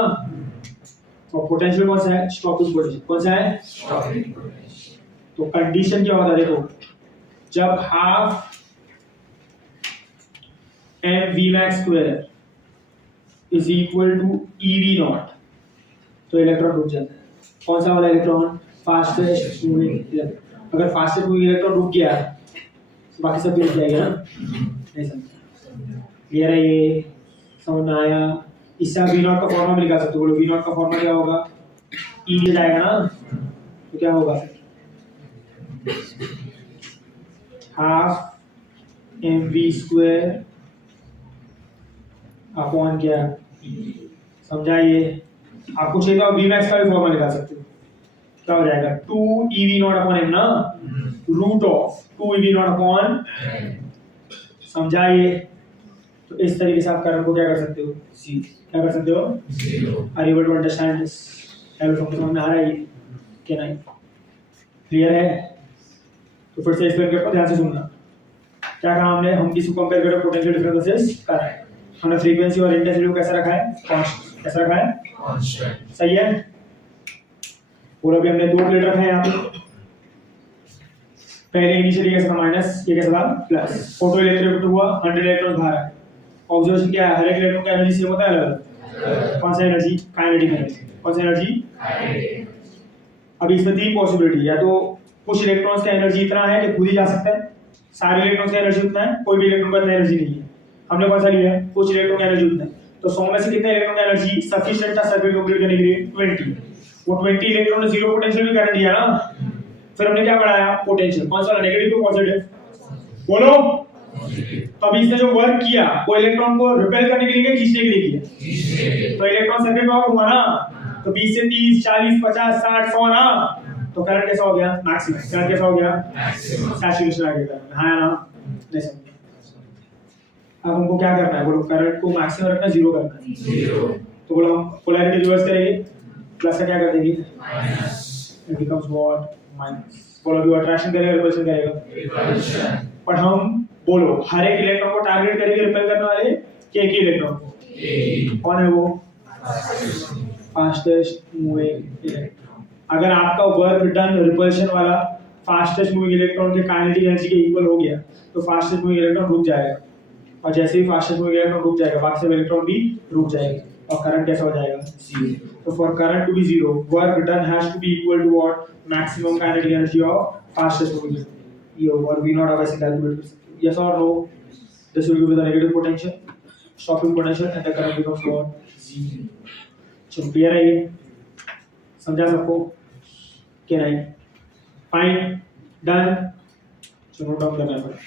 और पोटेंशियल कौन सा है? Stopping potential. कौन सा है? Stopping potential. तो कंडीशन क्या होता है देखो, जब half mv_2 is equal to ev0 तो इलेक्ट्रॉन रुक जाता है। कौन सा वाला इलेक्ट्रॉन? Fastest moving electron. अगर फास्टेस्ट मूविंग इलेक्ट्रॉन रुक गया तो बाकी सब भी रुक जाएगा ना। नहीं समझ क्लियर है? ये समझ में आया? इससे v0 का फॉर्मूला भी निकाल सकते हो। बोलो v0 का फॉर्मूला क्या होगा? e दिया जाएगा ना, तो क्या होगा? हाफ mv² अपॉन क्या? समझाइए। आपको चाहिए तो Vmax का भी फॉर्मूला निकाल सकते हो। क्या हो जाएगा? 2ev0/m ना, रूट ऑफ 2ev0/m। समझाइए। तो इस तरीके से आप करंट को क्या कर सकते हो? क्या कर सकते हो? 0। Are you able to understand this? समझ में आ रहा है कि नहीं? क्लियर है? तो फिर से एक्सप्लेन करता हूं, ध्यान से सुनना। क्या कहा हमने? हम किसी को कंपेयर करें पोटेंशियल डिफरेंस वर्सेस करंट। हमने फ्रीक्वेंसी और इंटेंसिटी को कैसा रखा है? कांस्टेंट। कैसा रखा है? कांस्टेंट। सही है। और अभी हमने 2 प्लेट रखा है यहाँ पे। पहले इनिशियली कैसा था? माइनस, ये कैसा था? प्लस। फोटो इलेक्ट्रिक हुआ, 100 इलेक्ट्रॉन बाहर है। ऑब्जर्वेशन क्या है? हर एक इलेक्ट्रॉन का एनर्जी सेम होता है अलग। कौन सा एनर्जी? Kinetic energy. कौन सा एनर्जी? काइनेटिक। अब इसमें 3 पॉसिबिलिटी है। या तो कुछ इलेक्ट्रॉन्स का एनर्जी इतना है कि खुद ही जा सकता है, सारे इलेक्ट्रॉन्स का एनर्जी उतना है, कोई भी इलेक्ट्रॉन का एनर्जी नहीं है। हमने कौन सा लिया है? कुछ इलेक्ट्रॉन का एनर्जी उतना है। तो 100 में से कितने इलेक्ट्रॉन का एनर्जी सफिशिएंट था सर्किट कंप्लीट करने के लिए? 20। वो 20 इलेक्ट्रॉन ने 0 पोटेंशियल में करंट दिया ना। फिर हमने क्या बढ़ाया? पोटेंशियल। कौन सा? Negative to positive? बोलो। तो अभी इसने जो वर्क किया वो इलेक्ट्रॉन को रिपेल करने के लिए, खींचने के लिए किया। तो इलेक्ट्रॉन सर्किट में हुआ ना, तो 20 से 30, 40, 50, 60, 100 ना, तो करंट कैसा हो गया? मैक्सिमम। करंट कैसा हो गया? मैक्सिमम। सैचुरेशन आ गया। हां ना? नहीं समझ। अब हमको क्या करना है? बोलो करंट को मैक्सिमम रखना, 0 करना है। 0। तो बोलो हम पोलैरिटी रिवर्स करेंगे, प्लस का क्या कर देंगे? Minus. It becomes what? Minus. बोलो अभी अट्रैक्शन करेगा, रिपल्शन करेगा? रिपल्शन। पर हम बोलो हर एक इलेक्ट्रॉन को टारगेट करेंगे रिपेल करने वाले कि एक ही इलेक्ट्रॉन को? कौन है वो? Fastest moving electron. अगर आपका वर्क डन रिपल्शन वाला फास्टेस्ट मूविंग इलेक्ट्रॉन के काइनेटिक एनर्जी के इक्वल हो गया तो फास्टेस्ट मूविंग इलेक्ट्रॉन रुक जाएगा, और जैसे ही फास्टेस्ट मूविंग इलेक्ट्रॉन रुक जाएगा बाकी सब इलेक्ट्रॉन भी रुक जाएंगे, और करंट कैसा हो जाएगा? 0। तो for current to be 0, work done has to be equal to what? Maximum kinetic energy of fastest moving. ये ओवर v0 अब ऐसे कैलकुलेट कर सकते हो। yes or no? This will give you the negative potential, stopping potential, and the current becomes what? 0। चलो clear है? ये समझा सबको? कि नहीं? फाइन, डन, चलो नोट डाउन करना पड़ा।